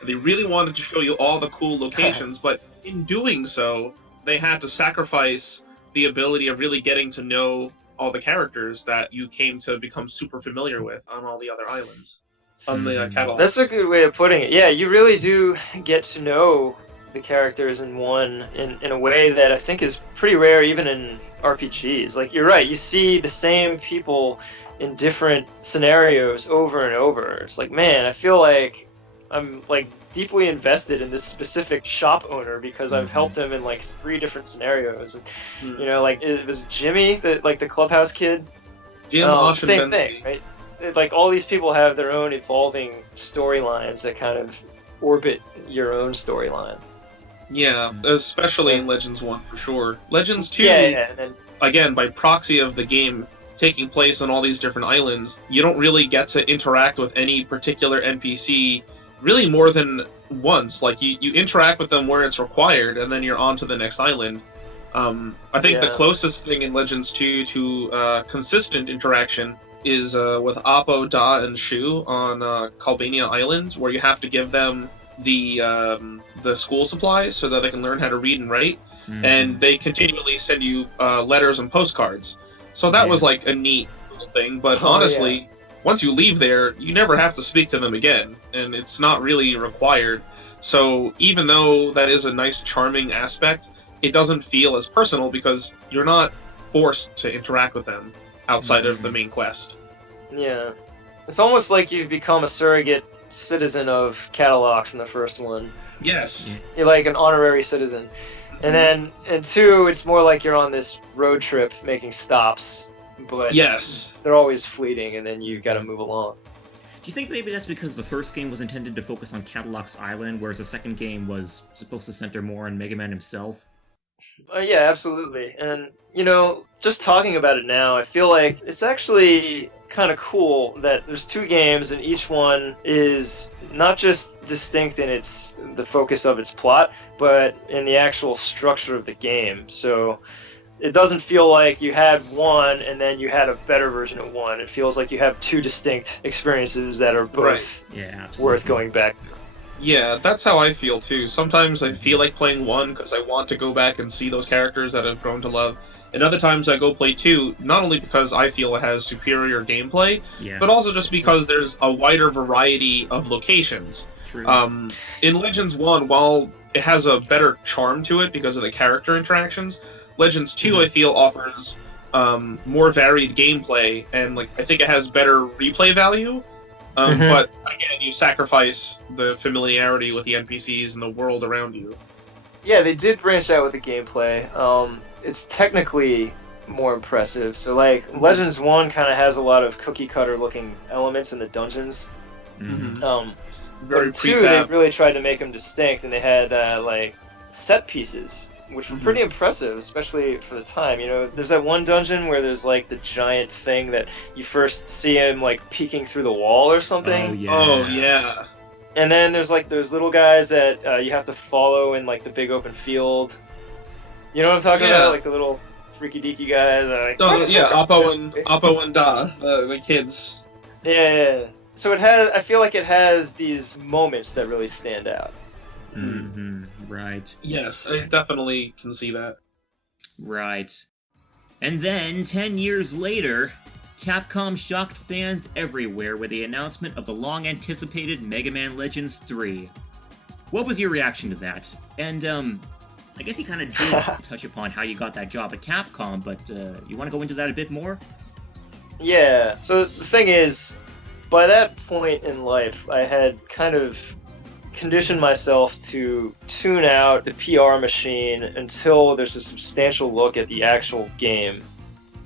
They really wanted to show you all the cool locations, but in doing so, they had to sacrifice the ability of really getting to know all the characters that you came to become super familiar with on all the other islands. On the catalog. That's a good way of putting it. Yeah, you really do get to know the characters in one in a way that I think is pretty rare even in RPGs. Like, you're right, you see the same people in different scenarios over and over. It's like, man, I feel like I'm like deeply invested in this specific shop owner because I've helped him in like 3 different scenarios. And, you know, like it was Jimmy, the clubhouse kid. Same thing, right? Like all these people have their own evolving storylines that kind of orbit your own storyline. Yeah, especially in Legends 1 for sure. Legends 2, and then, again, by proxy of the game taking place on all these different islands, you don't really get to interact with any particular NPC really more than once. Like, you interact with them where it's required, and then you're on to the next island. I think the closest thing in Legends 2 to consistent interaction is with Appo, Da, and Shu on Kalbania Island, where you have to give them the school supplies so that they can learn how to read and write, and they continually send you letters and postcards. So that was like a neat little thing, but honestly, once you leave there, you never have to speak to them again, and it's not really required. So even though that is a nice, charming aspect, it doesn't feel as personal because you're not forced to interact with them outside of the main quest. Yeah. It's almost like you've become a surrogate citizen of Catalox in the first one. Yes. You're like an honorary citizen. And then in 2, it's more like you're on this road trip making stops, but they're always fleeting, and then you got to move along. Do you think maybe that's because the first game was intended to focus on Catalox Island, whereas the second game was supposed to center more on Mega Man himself? Yeah, absolutely. And, you know, just talking about it now, I feel like it's actually kind of cool that there's 2 games and each one is not just distinct in the focus of its plot, but in the actual structure of the game. So it doesn't feel like you had one and then you had a better version of one. It feels like you have 2 distinct experiences that are both worth going back to. Yeah, that's how I feel too. Sometimes I feel like playing 1 because I want to go back and see those characters that I've grown to love. And other times I go play 2, not only because I feel it has superior gameplay, but also just because there's a wider variety of locations. True. In Legends 1, while it has a better charm to it because of the character interactions, Legends 2 I feel offers more varied gameplay, and like I think it has better replay value. But again, you sacrifice the familiarity with the NPCs and the world around you. Yeah, they did branch out with the gameplay. It's technically more impressive. So, like, Legends 1 kind of has a lot of cookie-cutter-looking elements in the dungeons. But in 2, they really tried to make them distinct, and they had, like, set pieces, which were pretty impressive, especially for the time. You know, there's that one dungeon where there's, like, the giant thing that you first see him, like, peeking through the wall or something. Oh, yeah. And then there's, like, those little guys that you have to follow in, like, the big open field. You know what I'm talking about? Like, the little freaky-deaky guys. Appo and Da, the kids. Yeah. So I feel like it has these moments that really stand out. Right. Yes, I definitely can see that. Right. And then, 10 years later, Capcom shocked fans everywhere with the announcement of the long-anticipated Mega Man Legends 3. What was your reaction to that? And, I guess you kind of did touch upon how you got that job at Capcom, but you want to go into that a bit more? Yeah, so the thing is, by that point in life, I had kind of conditioned myself to tune out the PR machine until there's a substantial look at the actual game.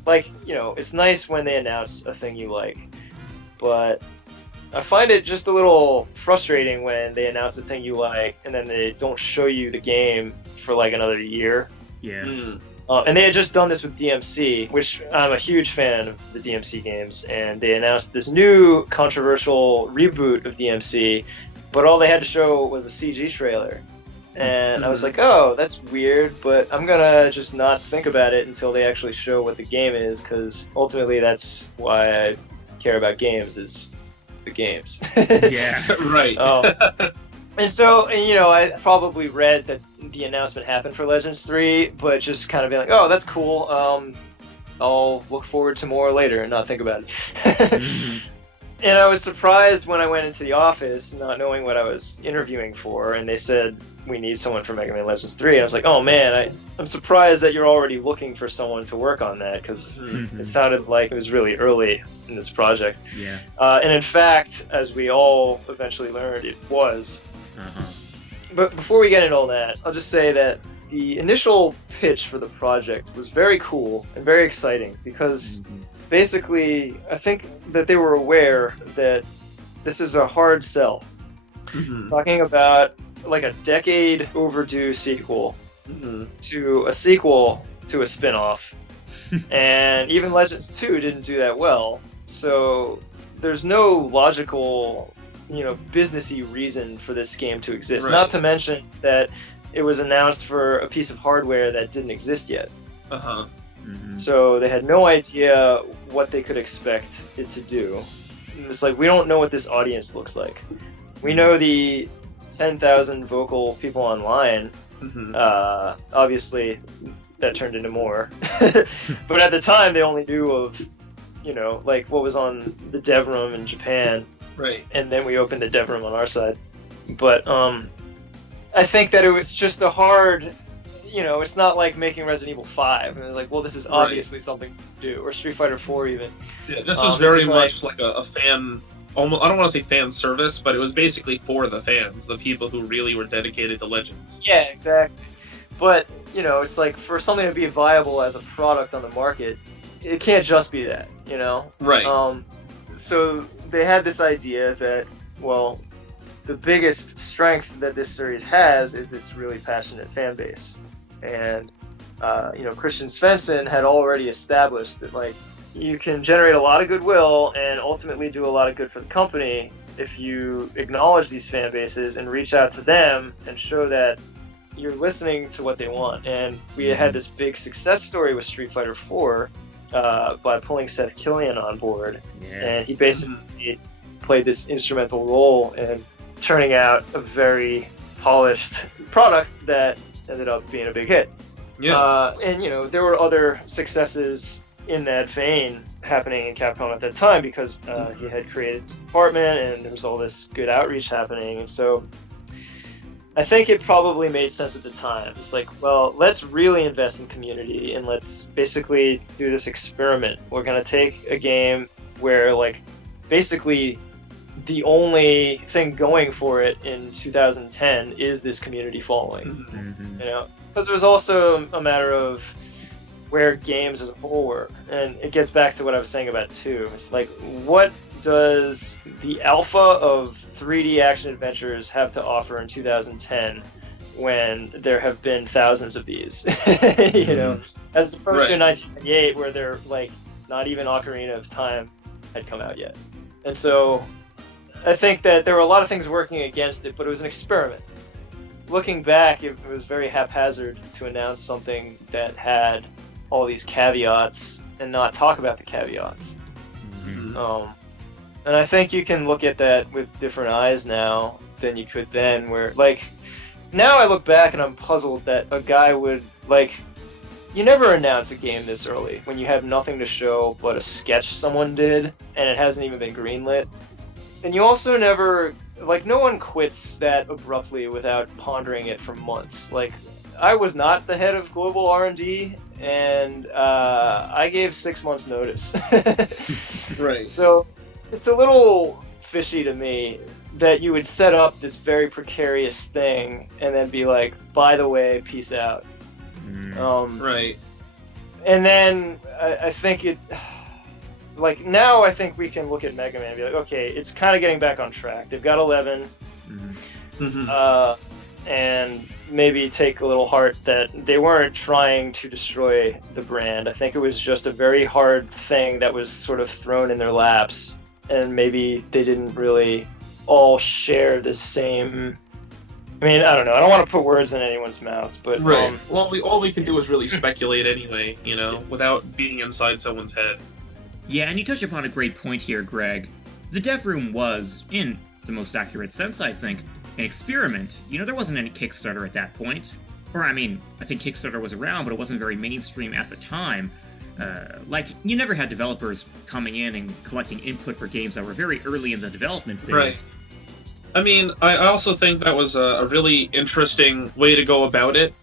Like, you know, it's nice when they announce a thing you like, but I find it just a little frustrating when they announce a thing you like and then they don't show you the game for like another year. Yeah. And they had just done this with DMC, which I'm a huge fan of the DMC games, and they announced this new controversial reboot of DMC, but all they had to show was a CG trailer. And I was like, oh, that's weird, but I'm gonna just not think about it until they actually show what the game is, because ultimately that's why I care about games, is the games. Yeah, right. And so, you know, I probably read that the announcement happened for Legends 3, but just kind of being like, oh, that's cool. I'll look forward to more later and not think about it. And I was surprised when I went into the office, not knowing what I was interviewing for, and they said, we need someone for Mega Man Legends 3. And I was like, oh man, I'm surprised that you're already looking for someone to work on that, because it sounded like it was really early in this project. Yeah. And in fact, as we all eventually learned, it was. But before we get into all that, I'll just say that the initial pitch for the project was very cool and very exciting, because basically, I think that they were aware that this is a hard sell. Talking about like a decade overdue sequel to a sequel to a spin-off. And even Legends 2 didn't do that well. So there's no logical, businessy reason for this game to exist. Right. Not to mention that it was announced for a piece of hardware that didn't exist yet. So they had no idea what they could expect it to do. It's like, we don't know what this audience looks like. We know the 10,000 vocal people online. Obviously, that turned into more. But at the time, they only knew of, like what was on the Devroom in Japan. Right. And then we opened the Devroom on our side. But I think that it was just a hard... it's not like making Resident Evil 5. And it's like, well, this is obviously something to do. Or Street Fighter 4 even. Yeah, this was very much like a fan... Almost, I don't want to say fan service, but it was basically for the fans, the people who really were dedicated to Legends. Yeah, exactly. But, it's like, for something to be viable as a product on the market, it can't just be that, Right. So they had this idea that, well, the biggest strength that this series has is its really passionate fan base. And, Christian Svensson had already established that, like, you can generate a lot of goodwill and ultimately do a lot of good for the company if you acknowledge these fan bases and reach out to them and show that you're listening to what they want. And we had this big success story with Street Fighter 4 by pulling Seth Killian on board. And he basically played this instrumental role in turning out a very polished product that ended up being a big hit. And there were other successes in that vein happening in Capcom at that time, because he had created this department and there was all this good outreach happening. And so I think it probably made sense at the time. It's like, well, let's really invest in community and let's basically do this experiment. We're going to take a game where, like, basically the only thing going for it in 2010 is this community following. Because there's also a matter of where games as a whole were. And it gets back to what I was saying about 2. It's like, what does the alpha of 3D action adventures have to offer in 2010 when there have been thousands of these? As opposed to 1998, where they're like, not even Ocarina of Time had come out yet. And so I think that there were a lot of things working against it, but it was an experiment. Looking back, it was very haphazard to announce something that had all these caveats and not talk about the caveats. And I think you can look at that with different eyes now than you could then, where, like, now I look back and I'm puzzled that a guy would, like, you never announce a game this early when you have nothing to show but a sketch someone did and it hasn't even been greenlit. And you also never, like, no one quits that abruptly without pondering it for months. Like, I was not the head of global R&D, and I gave 6 months notice. Right. So it's a little fishy to me that you would set up this very precarious thing and then be like, by the way, peace out. Right. And then I think it... Like, now I think we can look at Mega Man and be like, okay, it's kind of getting back on track. They've got 11. And maybe take a little heart that they weren't trying to destroy the brand. I think it was just a very hard thing that was sort of thrown in their laps, and maybe they didn't really all share the same... I mean, I don't know. I don't want to put words in anyone's mouths, but... Right. Well, all we can do is really speculate anyway, without being inside someone's head. Yeah, and you touch upon a great point here, Greg. The Devroom was, in the most accurate sense, I think, an experiment. There wasn't any Kickstarter at that point. Or, I mean, I think Kickstarter was around, but it wasn't very mainstream at the time. like, you never had developers coming in and collecting input for games that were very early in the development phase. Right. I mean, I also think that was a really interesting way to go about it,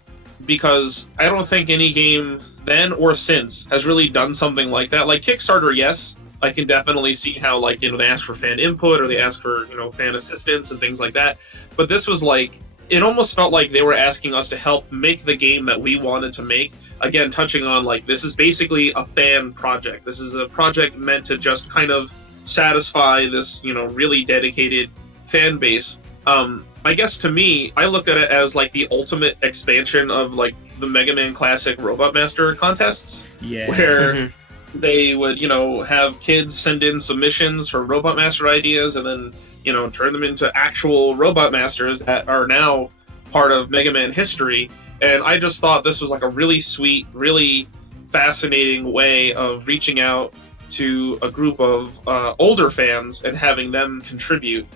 because I don't think any game then or since has really done something like that. Like Kickstarter, yes, I can definitely see how, like, you know, they ask for fan input or they ask for, you know, fan assistance and things like that. But this was like, it almost felt like they were asking us to help make the game that we wanted to make. Again, touching on, like, this is basically a fan project. This is a project meant to just kind of satisfy this, you know, really dedicated fan base. I guess to me, I looked at it as like the ultimate expansion of like the Mega Man Classic Robot Master contests, where they would, you know, have kids send in submissions for Robot Master ideas and then, you know, turn them into actual Robot Masters that are now part of Mega Man history. And I just thought this was like a really sweet, really fascinating way of reaching out to a group of older fans and having them contribute.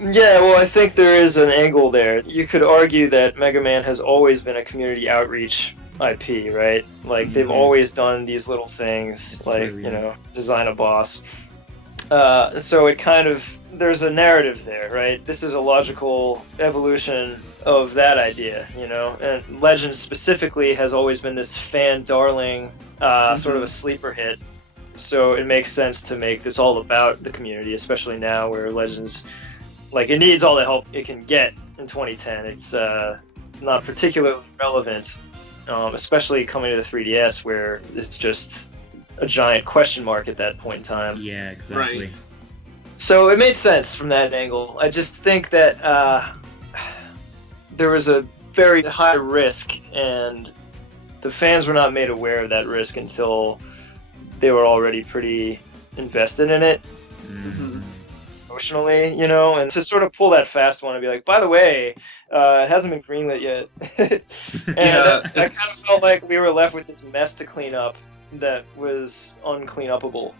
Yeah, well, I think there is an angle there. You could argue that Mega Man has always been a community outreach IP, right? Like, they've always done these little things, It's like, true, you know, design a boss. So it kind of, there's a narrative there, right? This is a logical evolution of that idea, you know? And Legends specifically has always been this fan darling, sort of a sleeper hit. So it makes sense to make this all about the community, especially now where Legends, like, it needs all the help it can get in 2010. It's not particularly relevant, especially coming to the 3DS, where it's just a giant question mark at that point in time. Yeah, exactly. Right. So it made sense from that angle. I just think that there was a very high risk, and the fans were not made aware of that risk until they were already pretty invested in it. Emotionally, you know, and to sort of pull that fast one and be like, by the way, it hasn't been greenlit yet. And Yeah, I kind of felt like we were left with this mess to clean up that was uncleanupable.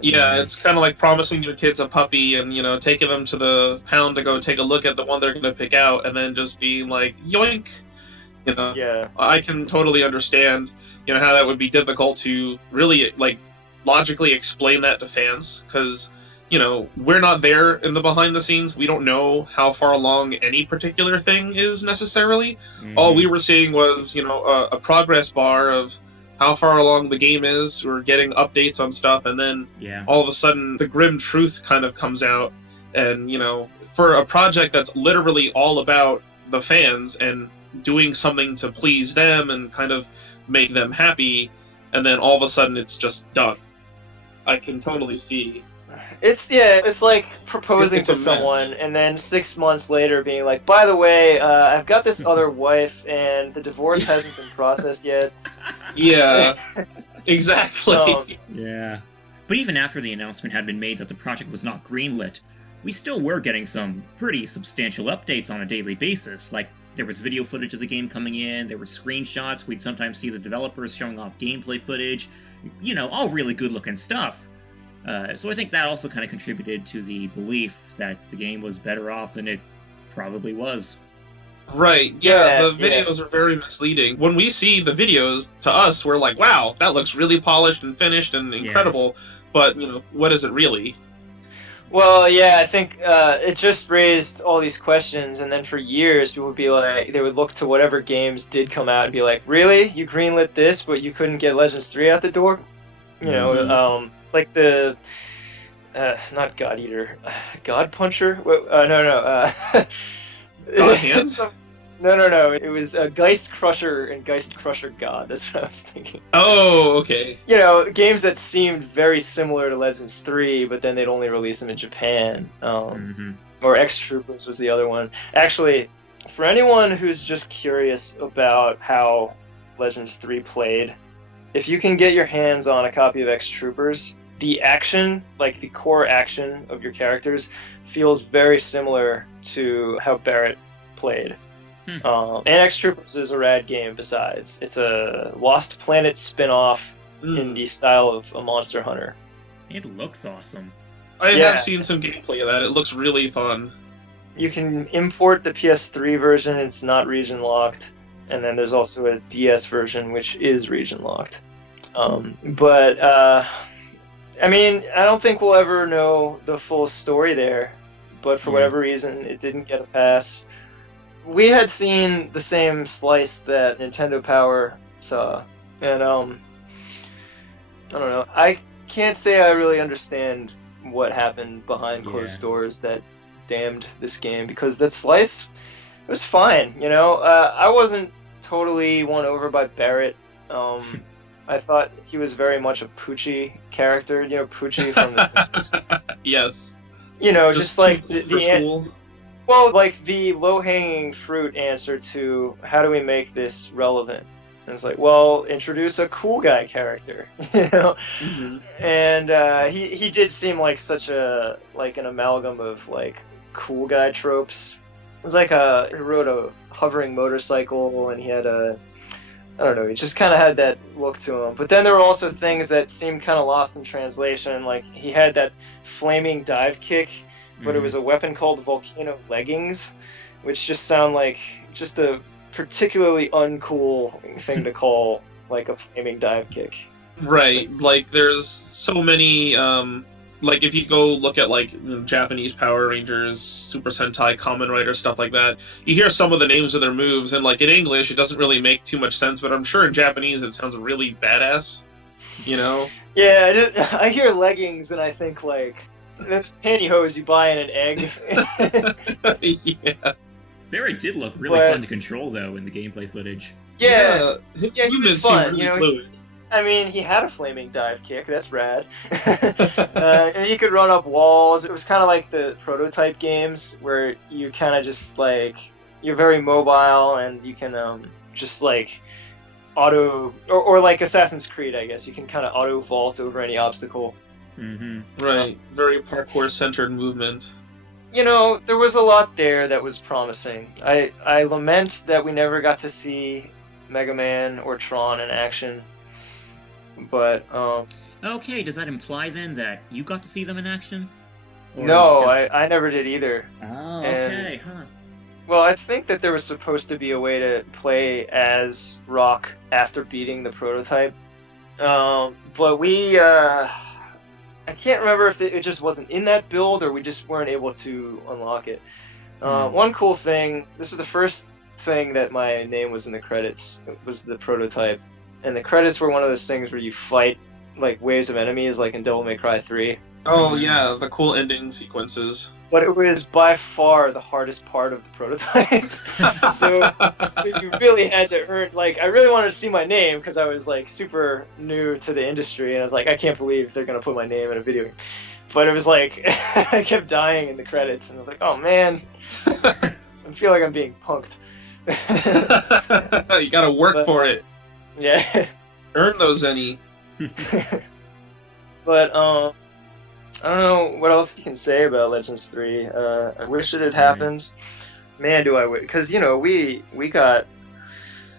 Yeah, it's kind of like promising your kids a puppy and, you know, taking them to the pound to go take a look at the one they're going to pick out and then just being like, yoink! You know, Yeah. I can totally understand, you know, how that would be difficult to really, like, logically explain that to fans, because, you know, we're not there in the behind the scenes. We don't know how far along any particular thing is necessarily. All we were seeing was, you know, a progress bar of how far along the game is. We're getting updates on stuff, and then all of a sudden the grim truth kind of comes out. And, you know, for a project that's literally all about the fans and doing something to please them and kind of make them happy, and then all of a sudden it's just done. I can totally see. It's like proposing It's a to mess. someone and then 6 months later being like, by the way, I've got this other wife and the divorce hasn't been processed yet. Yeah, exactly. Yeah. But even after the announcement had been made that the project was not greenlit, we still were getting some pretty substantial updates on a daily basis. Like, there was video footage of the game coming in, there were screenshots, we'd sometimes see the developers showing off gameplay footage, you know, all really good-looking stuff. So I think that also kind of contributed to the belief that the game was better off than it probably was. Right, Yeah, the videos are very misleading. When we see the videos, to us, we're like, wow, that looks really polished and finished and incredible, but, you know, what is it really? Well, yeah, I think it just raised all these questions, and then for years people would be like, they would look to whatever games did come out and be like, really? You greenlit this, but you couldn't get Legends 3 out the door? You know, like the, not God Eater, God Puncher? No. God Hands? No. It was Geist Crusher and Geist Crusher God. That's what I was thinking. Oh, okay. You know, games that seemed very similar to Legends 3, but then they'd only release them in Japan. Or X-Troopers was the other one. Actually, for anyone who's just curious about how Legends 3 played, if you can get your hands on a copy of X-Troopers, the action, like the core action of your characters, feels very similar to how Barrett played. And X-Troopers is a rad game besides. It's a Lost Planet spin-off in the style of a Monster Hunter. It looks awesome. I have seen some gameplay of that. It looks really fun. You can import the PS3 version, it's not region locked. And then there's also a DS version, which is region locked. But I mean, I don't think we'll ever know the full story there. But for whatever reason, it didn't get a pass. We had seen the same slice that Nintendo Power saw, and I don't know. I can't say I really understand what happened behind closed doors that damned this game, because that slice, it was fine, you know. I wasn't totally won over by Barrett. I thought he was very much a Poochie character, you know, Poochie from the Yes. You know, just like cool. Well, like the low-hanging fruit answer to how do we make this relevant? And it's like, well, introduce a cool guy character, you know. Mm-hmm. And he did seem like such an amalgam of like cool guy tropes. It was like he rode a hovering motorcycle, and he had I don't know, he just kind of had that look to him. But then there were also things that seemed kind of lost in translation, like he had that flaming dive kick, but it was a weapon called Volcano Leggings, which just sound like just a particularly uncool thing to call like a flaming dive kick. Right, like there's so many, like if you go look at like Japanese Power Rangers, Super Sentai, Kamen Rider, stuff like that, you hear some of the names of their moves, and like in English it doesn't really make too much sense, but I'm sure in Japanese it sounds really badass, you know? Yeah, I hear leggings and I think like, that's pantyhose you buy in an egg. Yeah. Barrett did look really fun to control, though, in the gameplay footage. Yeah, his he movements was fun, seem really you know. fluid. I mean, he had a flaming dive kick. That's rad. And he could run up walls. It was kind of like the prototype games where you kind of just like, you're very mobile and you can just like auto, or like Assassin's Creed, I guess. You can kind of auto vault over any obstacle. Mm-hmm. Right, very parkour-centered movement. You know, there was a lot there that was promising. I lament that we never got to see Mega Man or Tron in action. But, Okay, does that imply then that you got to see them in action? Or no, just... I never did either. Oh, okay, Well, I think that there was supposed to be a way to play as Rock after beating the prototype. But we, I can't remember if it just wasn't in that build or we just weren't able to unlock it. One cool thing, this is the first thing that my name was in the credits, was the prototype. And the credits were one of those things where you fight like waves of enemies, like in Devil May Cry 3. Oh yeah, the cool ending sequences. But it was by far the hardest part of the prototype. so you really had to earn, like, I really wanted to see my name because I was like super new to the industry, and I was like, I can't believe they're gonna put my name in a video game. But it was like, I kept dying in the credits, and I was like, oh man, I feel like I'm being punked. You gotta work for it. Yeah. Earn those any. But I don't know what else you can say about Legends 3. I wish it had happened. Man, do I wish. Because, you know, we got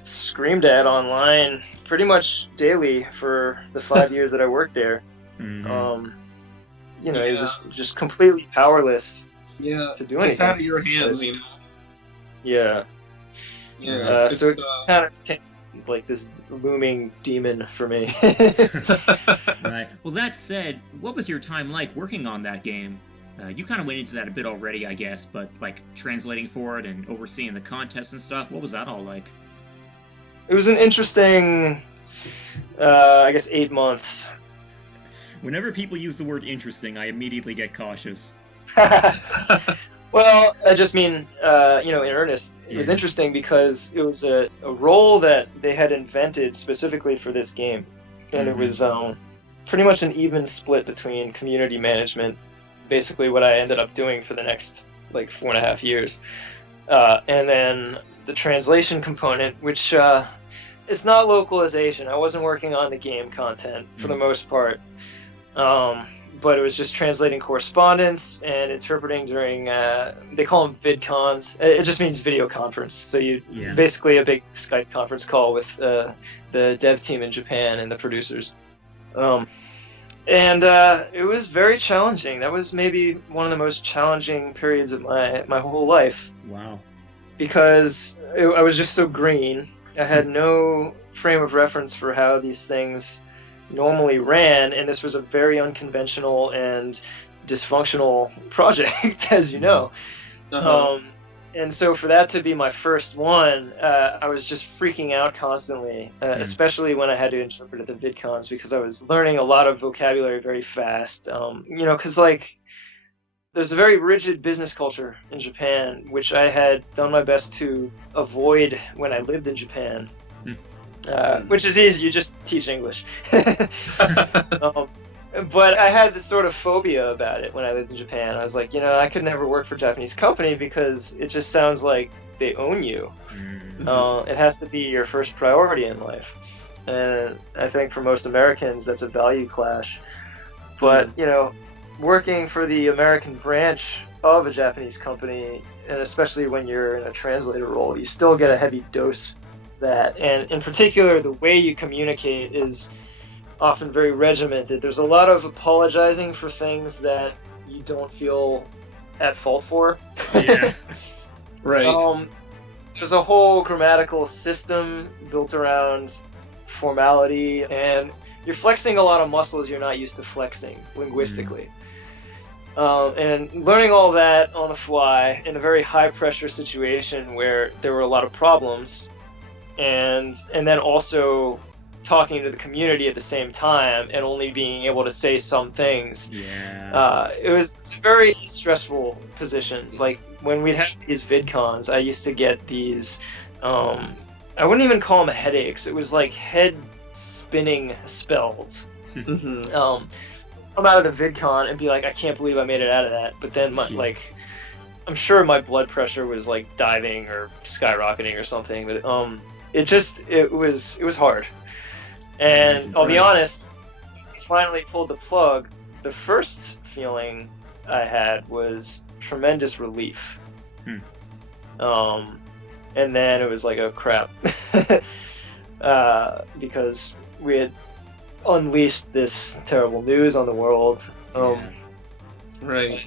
screamed at online pretty much daily for the 5 years that I worked there. Mm-hmm. You know, it was just completely powerless to do anything. It's out of your hands, you know? Yeah. Yeah. So it kind of became like this looming demon for me. Right. Well, that said, what was your time like working on that game? You kind of went into that a bit already, I guess, but like translating for it and overseeing the contests and stuff, what was that all like? It was an interesting, I guess, 8 months. Whenever people use the word interesting, I immediately get cautious. Well, I just mean, you know, in earnest, it was interesting because it was a role that they had invented specifically for this game. And it was pretty much an even split between community management, basically what I ended up doing for the next, like, 4.5 years. And then the translation component, which is not localization. I wasn't working on the game content for the most part. But it was just translating correspondence and interpreting during, they call them vidcons. It just means video conference. So you basically a big Skype conference call with the dev team in Japan and the producers. And it was very challenging. That was maybe one of the most challenging periods of my whole life. Wow. Because I was just so green. I had no frame of reference for how these things normally ran, and this was a very unconventional and dysfunctional project, as you know. And so for that to be my first one, I was just freaking out constantly, especially when I had to interpret at the VidCons, because I was learning a lot of vocabulary very fast. Because like there's a very rigid business culture in Japan, which I had done my best to avoid when I lived in Japan. Which is easy, you just teach English. But I had this sort of phobia about it when I lived in Japan. I was like, I could never work for a Japanese company because it just sounds like they own you. It has to be your first priority in life. And I think for most Americans, that's a value clash. But, working for the American branch of a Japanese company, and especially when you're in a translator role, you still get a heavy dose of that. And in particular, the way you communicate is often very regimented. There's a lot of apologizing for things that you don't feel at fault for. Yeah. Right. There's a whole grammatical system built around formality, and you're flexing a lot of muscles you're not used to flexing linguistically. And learning all that on the fly in a very high pressure situation where there were a lot of problems, and then also talking to the community at the same time and only being able to say some things. It was a very stressful position. Like when we'd have these VidCons, I used to get these, I wouldn't even call them headaches. It was like head spinning spells. Come out of the VidCon and be like, I can't believe I made it out of that. But then I'm sure my blood pressure was like diving or skyrocketing or something. But it was hard. And I'll be honest, I finally pulled the plug. The first feeling I had was tremendous relief. And then it was like, oh crap. Because we had unleashed this terrible news on the world. Right.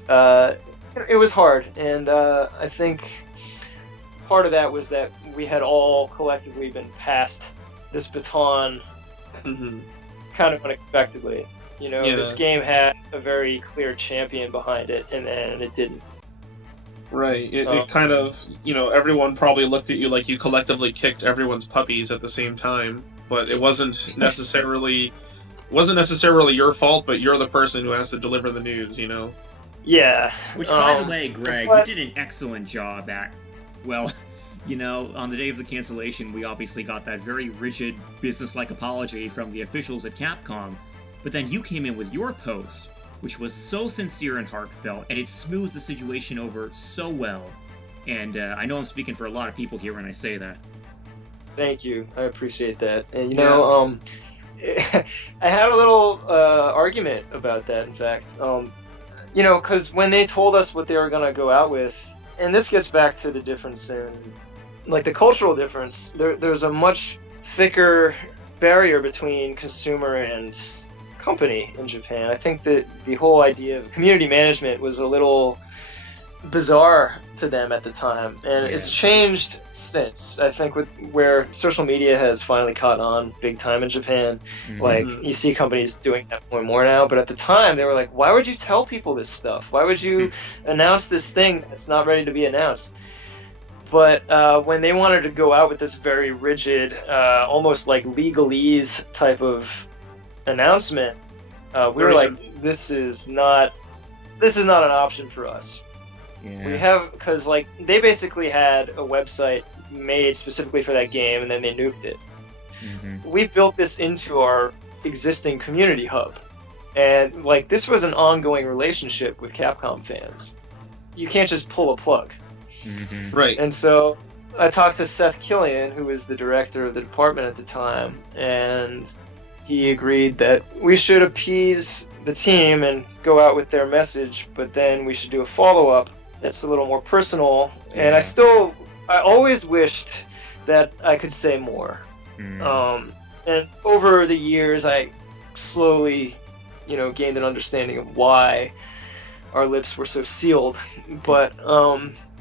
It was hard. And I think part of that was that we had all collectively been passed this baton kind of unexpectedly. This game had a very clear champion behind it, and then it didn't. Right. It kind of, everyone probably looked at you like you collectively kicked everyone's puppies at the same time, but it wasn't necessarily your fault, but you're the person who has to deliver the news, Yeah. Which, by the way, Greg, you did an excellent job at, on the day of the cancellation, we obviously got that very rigid, business-like apology from the officials at Capcom, but then you came in with your post, which was so sincere and heartfelt, and it smoothed the situation over so well. And I know I'm speaking for a lot of people here when I say that. Thank you. I appreciate that. And, I had a little argument about that, in fact. Because when they told us what they were going to go out with, and this gets back to the difference in, the cultural difference, there's a much thicker barrier between consumer and company in Japan. I think that the whole idea of community management was a little bizarre to them at the time, and it's changed since. I think with where social media has finally caught on big time in Japan, you see companies doing that more and more now, but at the time they were like, why would you tell people this stuff? Why would you announce this thing that's not ready to be announced? But when they wanted to go out with this very rigid, almost like legalese type of announcement, we were like, this is not an option for us. We have, because they basically had a website made specifically for that game, and then they nuked it. We built this into our existing community hub, and this was an ongoing relationship with Capcom fans. You can't just pull a plug. Right. And so I talked to Seth Killian, who was the director of the department at the time, and he agreed that we should appease the team and go out with their message, but then we should do a follow-up that's a little more personal. And I always wished that I could say more. And over the years, I slowly, gained an understanding of why our lips were so sealed. But,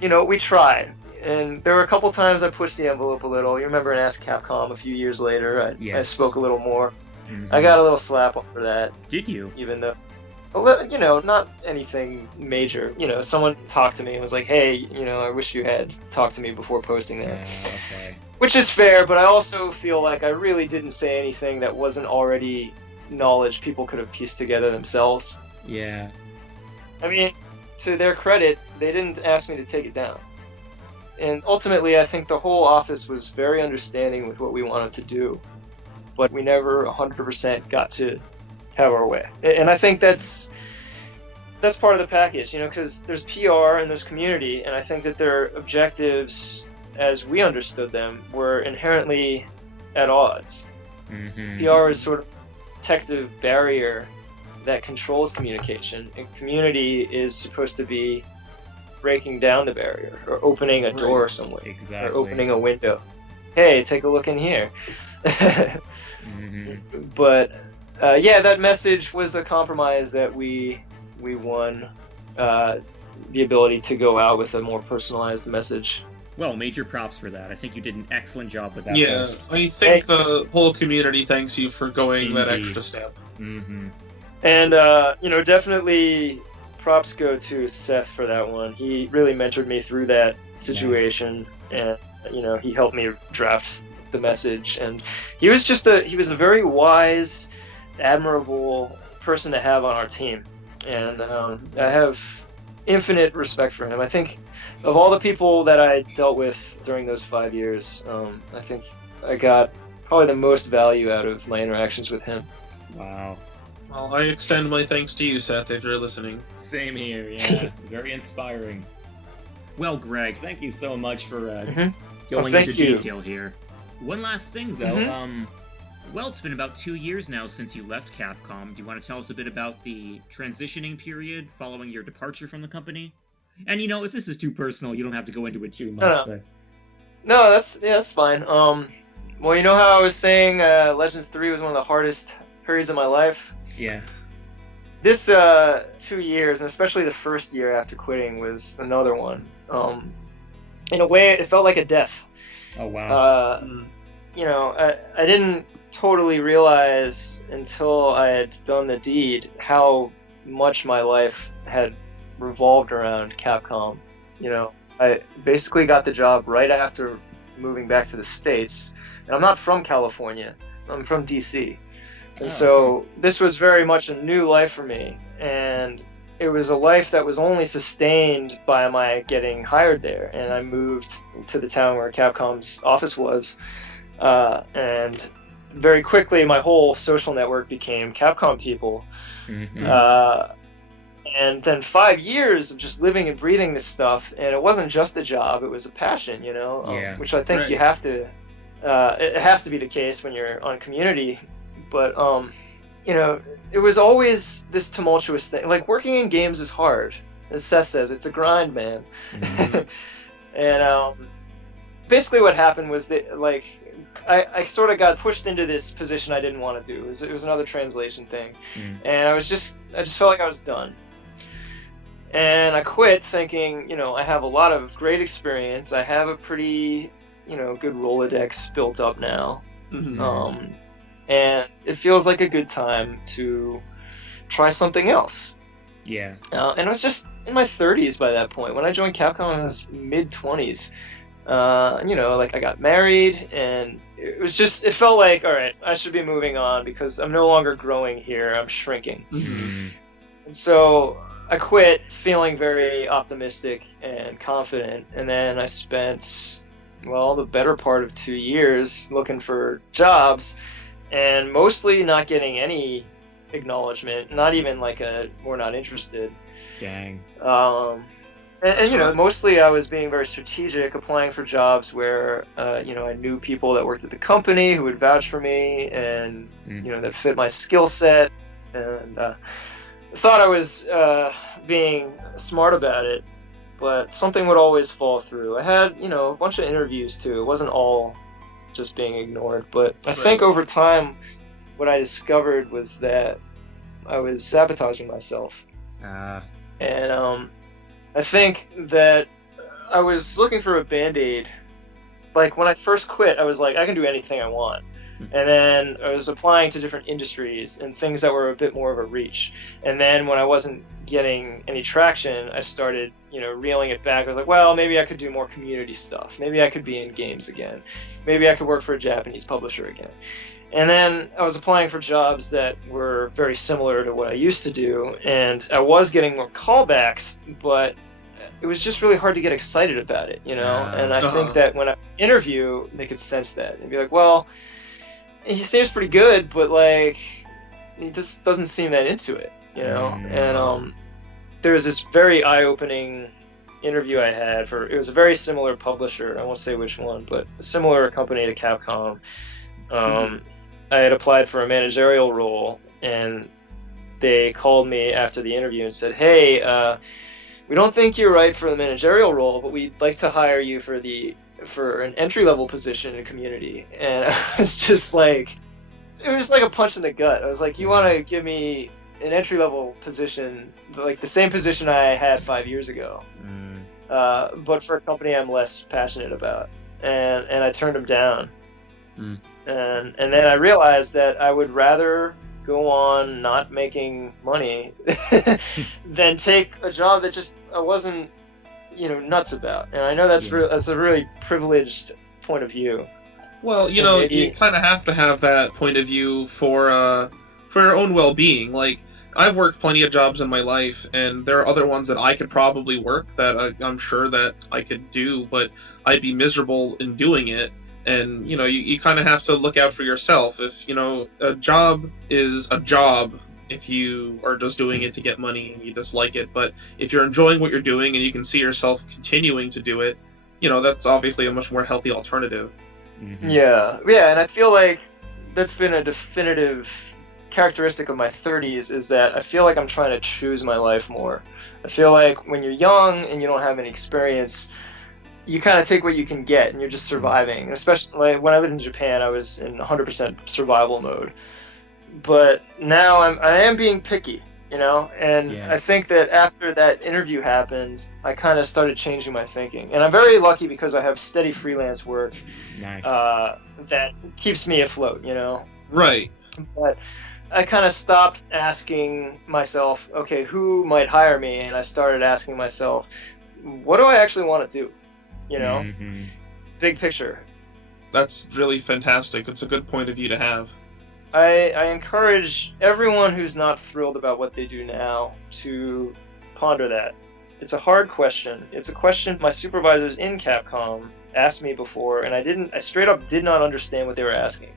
we tried. And there were a couple times I pushed the envelope a little. You remember in Ask Capcom a few years later, I spoke a little more. I got a little slap for that. Did you? Even though, not anything major. Someone talked to me and was like, hey, I wish you had talked to me before posting that. Okay. Which is fair, but I also feel like I really didn't say anything that wasn't already knowledge people could have pieced together themselves. Yeah. I mean, to their credit, they didn't ask me to take it down. And ultimately, I think the whole office was very understanding with what we wanted to do, but we never 100% got to have our way. And I think that's part of the package, because there's PR and there's community, and I think that their objectives, as we understood them, were inherently at odds. PR is sort of a protective barrier that controls communication, and community is supposed to be breaking down the barrier or opening a door somewhere. Exactly. Or opening a window. Hey, take a look in here. But that message was a compromise that we won the ability to go out with a more personalized message. Well, major props for that. I think you did an excellent job with that. Yeah, post. I think the whole community thanks you for going that Indeed. extra step. And definitely props go to Seth for that one. He really mentored me through that situation, and he helped me draft the message. And he was a very wise, admirable person to have on our team, and I have infinite respect for him. I think of all the people that I dealt with during those 5 years, I think I got probably the most value out of my interactions with him. Wow. Well, I extend my thanks to you, Seth, if you're listening. Same here, yeah. Very inspiring. Well, Greg, thank you so much for going into detail here. One last thing, though. Well, it's been about 2 years now since you left Capcom. Do you want to tell us a bit about the transitioning period following your departure from the company? And, if this is too personal, you don't have to go into it too much. But... No, that's fine. Well, how I was saying Legends 3 was one of the hardest periods of my life? Yeah. This 2 years, and especially the first year after quitting, was another one. In a way, it felt like a death. Oh, wow. I didn't totally realize until I had done the deed how much my life had revolved around Capcom. I basically got the job right after moving back to the States, and I'm not from California. I'm from DC. And so this was very much a new life for me, and it was a life that was only sustained by my getting hired there. And I moved to the town where Capcom's office was, and very quickly my whole social network became Capcom people. And then 5 years of just living and breathing this stuff, and it wasn't just a job, it was a passion, which I think you have to, it has to be the case when you're on Community. But, it was always this tumultuous thing. Like, working in games is hard. As Seth says, it's a grind, man. And basically what happened was that, like, I sort of got pushed into this position I didn't want to do. It was another translation thing. And I just felt like I was done. And I quit thinking, I have a lot of great experience. I have a pretty, good Rolodex built up now. And it feels like a good time to try something else. Yeah. And I was just in my 30s by that point. When I joined Capcom, I was mid-20s. I got married, and it felt like, all right, I should be moving on because I'm no longer growing here, I'm shrinking. And so I quit feeling very optimistic and confident, and then I spent, the better part of 2 years looking for jobs, and mostly not getting any acknowledgement, not even like we're not interested. Dang. And mostly I was being very strategic, applying for jobs where, I knew people that worked at the company who would vouch for me and, that fit my skill set. And thought I was being smart about it, but something would always fall through. I had, a bunch of interviews too. It wasn't all just being ignored. But I think over time, what I discovered was that I was sabotaging myself. And I think that I was looking for a Band-Aid. Like, when I first quit, I was like, I can do anything I want. And then I was applying to different industries and things that were a bit more of a reach. And then when I wasn't getting any traction, I started, reeling it back. I was like, well, maybe I could do more community stuff. Maybe I could be in games again. Maybe I could work for a Japanese publisher again. And then I was applying for jobs that were very similar to what I used to do, and I was getting more callbacks, but it was just really hard to get excited about it, And I think that when I interview, they could sense that and be like, well, he seems pretty good, but he just doesn't seem that into it, And there was this very eye-opening interview I had it was a very similar publisher. I won't say which one, but a similar company to Capcom. I had applied for a managerial role, and they called me after the interview and said, hey, we don't think you're right for the managerial role, but we'd like to hire you for an entry-level position in community. And I was just like, it was just like a punch in the gut. I was like, you want to give me an entry-level position, like the same position I had 5 years ago, but for a company I'm less passionate about. And I turned them down. And then I realized that I would rather go on not making money than take a job that just I wasn't, nuts about. And I know that's that's a really privileged point of view. Well, you kind of have to have that point of view for your own well-being. Like, I've worked plenty of jobs in my life, and there are other ones that I could probably work that I'm sure that I could do, but I'd be miserable in doing it. And, you kind of have to look out for yourself. If, a job is a job if you are just doing it to get money and you just like it. But if you're enjoying what you're doing and you can see yourself continuing to do it, that's obviously a much more healthy alternative. Yeah, and I feel like that's been a definitive characteristic of my 30s, is that I feel like I'm trying to choose my life more. I feel like when you're young and you don't have any experience, you kind of take what you can get and you're just surviving. And especially when I lived in Japan, I was in 100% survival mode. But now I am being picky, and I think that after that interview happened, I kind of started changing my thinking. And I'm very lucky because I have steady freelance work. Nice. That keeps me afloat, Right. But I kind of stopped asking myself, okay, who might hire me? And I started asking myself, what do I actually want to do? Big picture. That's really fantastic. It's a good point of view to have. I encourage everyone who's not thrilled about what they do now to ponder that. It's a hard question. It's a question my supervisors in Capcom asked me before, and I straight up did not understand what they were asking.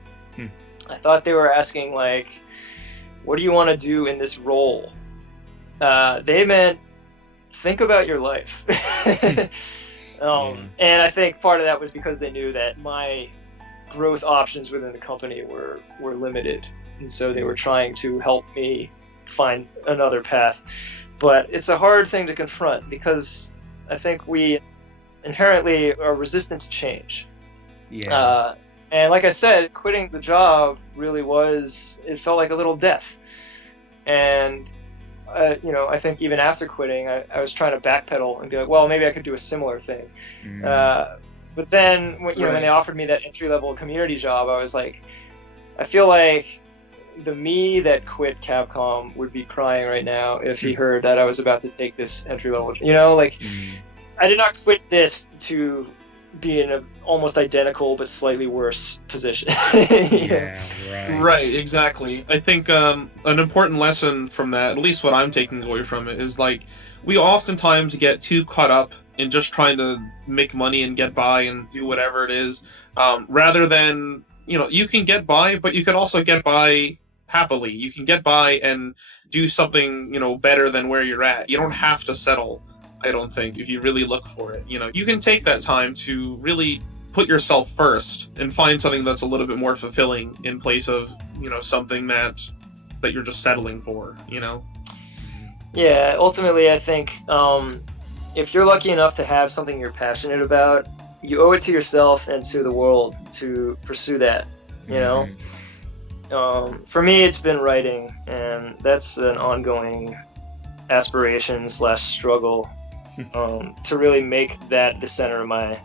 I thought they were asking, like, what do you want to do in this role? They meant, think about your life. And I think part of that was because they knew that my growth options within the company were limited, and so they were trying to help me find another path. But it's a hard thing to confront because I think we inherently are resistant to change. And like I said, quitting the job really it felt like a little death. And I think even after quitting, I was trying to backpedal and be like, well, maybe I could do a similar thing. But then, when they offered me that entry-level community job, I was like, I feel like the me that quit Capcom would be crying right now if he heard that I was about to take this entry-level. I did not quit this to be in an almost identical but slightly worse position. Right, exactly. I think an important lesson from that, at least what I'm taking away from it, is like we oftentimes get too caught up in just trying to make money and get by and do whatever it is, rather than, you can get by, but you can also get by happily. You can get by and do something, better than where you're at. You don't have to settle, I don't think, if you really look for it. You can take that time to really put yourself first and find something that's a little bit more fulfilling in place of, something that you're just settling for, Yeah, ultimately I think if you're lucky enough to have something you're passionate about, you owe it to yourself and to the world to pursue that, For me, it's been writing, and that's an ongoing aspiration / struggle to really make that the center of my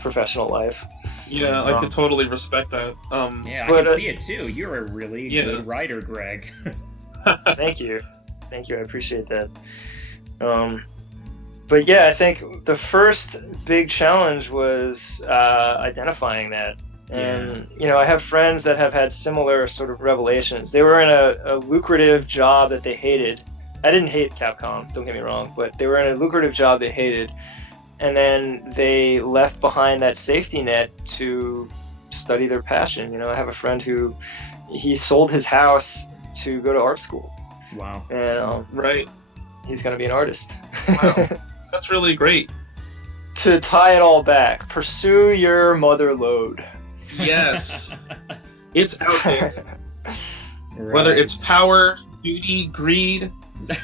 professional life. Yeah, I could totally respect that. Yeah, I But, can see it too. You're a really Yeah. good writer, Greg. Thank you. I appreciate that. But yeah, I think the first big challenge was identifying that. And I have friends that have had similar sort of revelations. They were in a lucrative job that they hated. I didn't hate Capcom, don't get me wrong, but they were in a lucrative job they hated, and then they left behind that safety net to study their passion. I have a friend who he sold his house to go to art school. Wow. And right. he's going to be an artist. Wow. That's really great. To tie it all back, pursue your mother lode. Yes. It's out there. Right. Whether it's power, duty, greed,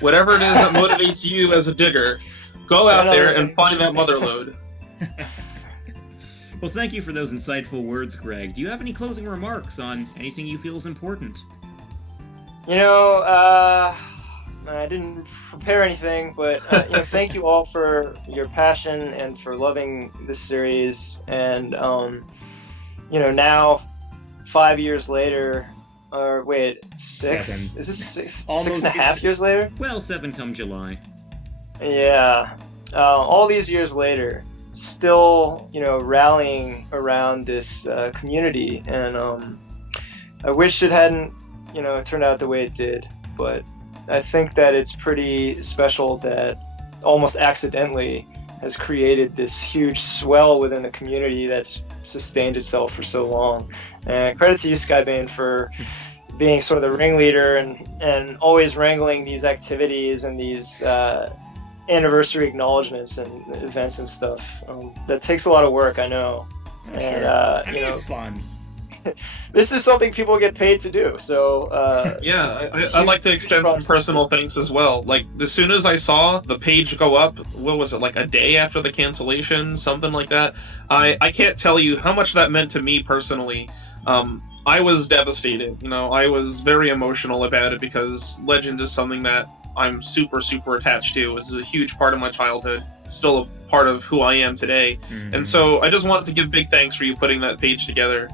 whatever it is that motivates you as a digger, go out there and find that mother lode. Well, thank you for those insightful words, Greg. Do you have any closing remarks on anything you feel is important? I didn't prepare anything, but thank you all for your passion and for loving this series. And now 5 years later, or wait, 6? 7. Is this 6? Almost 6.5 years later? Well, 7 come July. Yeah. All these years later, still, rallying around this community, and I wish it hadn't, turned out the way it did, but I think that it's pretty special that almost accidentally has created this huge swell within the community that's sustained itself for so long. And credit to you, Skybane, for being sort of the ringleader and always wrangling these activities and these anniversary acknowledgements and events and stuff. That takes a lot of work, I know. Oh, And, sure. I mean, it's fun. This is something people get paid to do, so I'd like to extend some personal thanks as well. Like, as soon as I saw the page go up, what was it, like a day after the cancellation, something like that, I can't tell you how much that meant to me personally. I was devastated. I was very emotional about it because Legends is something that I'm super, super attached to. It was a huge part of my childhood. It's still a part of who I am today. Mm-hmm. And so I just wanted to give big thanks for you putting that page together.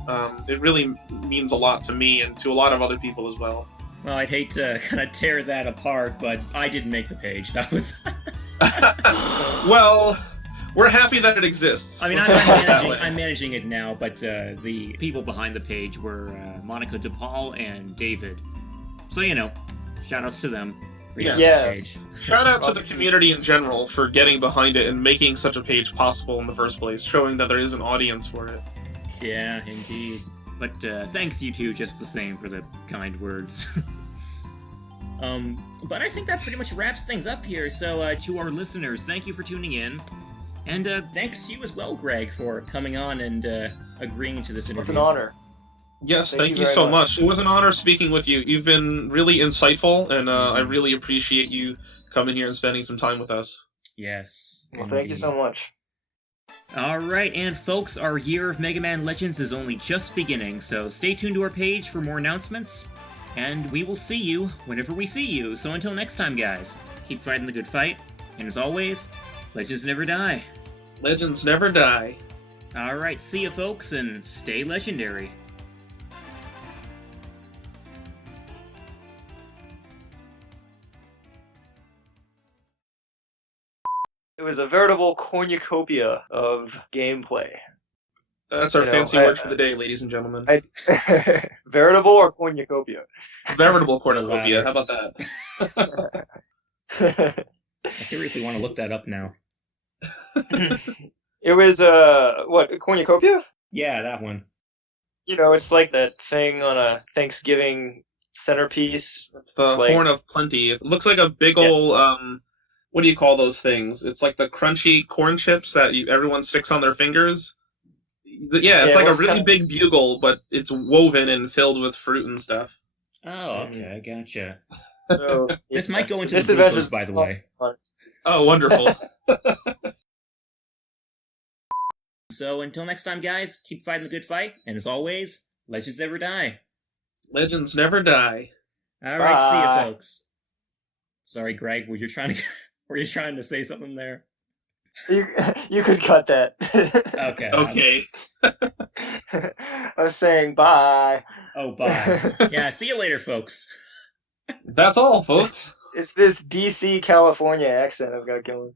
It really means a lot to me and to a lot of other people as well. Well, I'd hate to kind of tear that apart, but I didn't make the page. That was... Well, we're happy that it exists. I mean, I'm managing it now, but the people behind the page were Monica DePaul and David. So, shout-outs to them. Yes. Shout out to the community in general for getting behind it and making such a page possible in the first place, showing that there is an audience for it. Yeah, indeed. But thanks you two just the same for the kind words. But I think that pretty much wraps things up here, so to our listeners, thank you for tuning in. And thanks to you as well, Greg, for coming on and agreeing to this interview. It's an honor. Yes, thank you so much. It was an honor speaking with you. You've been really insightful, and I really appreciate you coming here and spending some time with us. Yes. Well, thank you so much. Alright, and folks, our year of Mega Man Legends is only just beginning, so stay tuned to our page for more announcements, and we will see you whenever we see you. So until next time, guys, keep fighting the good fight, and as always, Legends never die. Legends never die. Alright, see ya, folks, and stay legendary. It was a veritable cornucopia of gameplay. That's our fancy word for the day, ladies and gentlemen. Veritable or cornucopia? Veritable cornucopia. How about that? I seriously want to look that up now. It was, what, cornucopia? Yeah, that one. It's like that thing on a Thanksgiving centerpiece. The Horn of Plenty. It looks like a big old, what do you call those things? It's like the crunchy corn chips that everyone sticks on their fingers. Yeah, it's like a really big bugle, but it's woven and filled with fruit and stuff. Oh, okay, gotcha. So, this might go into the bloopers, by the way. Oh, wonderful. So until next time, guys, keep fighting the good fight, and as always, Legends never die. Legends never die. Alright, see ya, folks. Sorry, Greg, were you trying to say something there? You could cut that. Okay. Okay. I was saying bye. Oh, bye. Yeah, see you later, folks. That's all, folks. It's this DC California accent I've got going.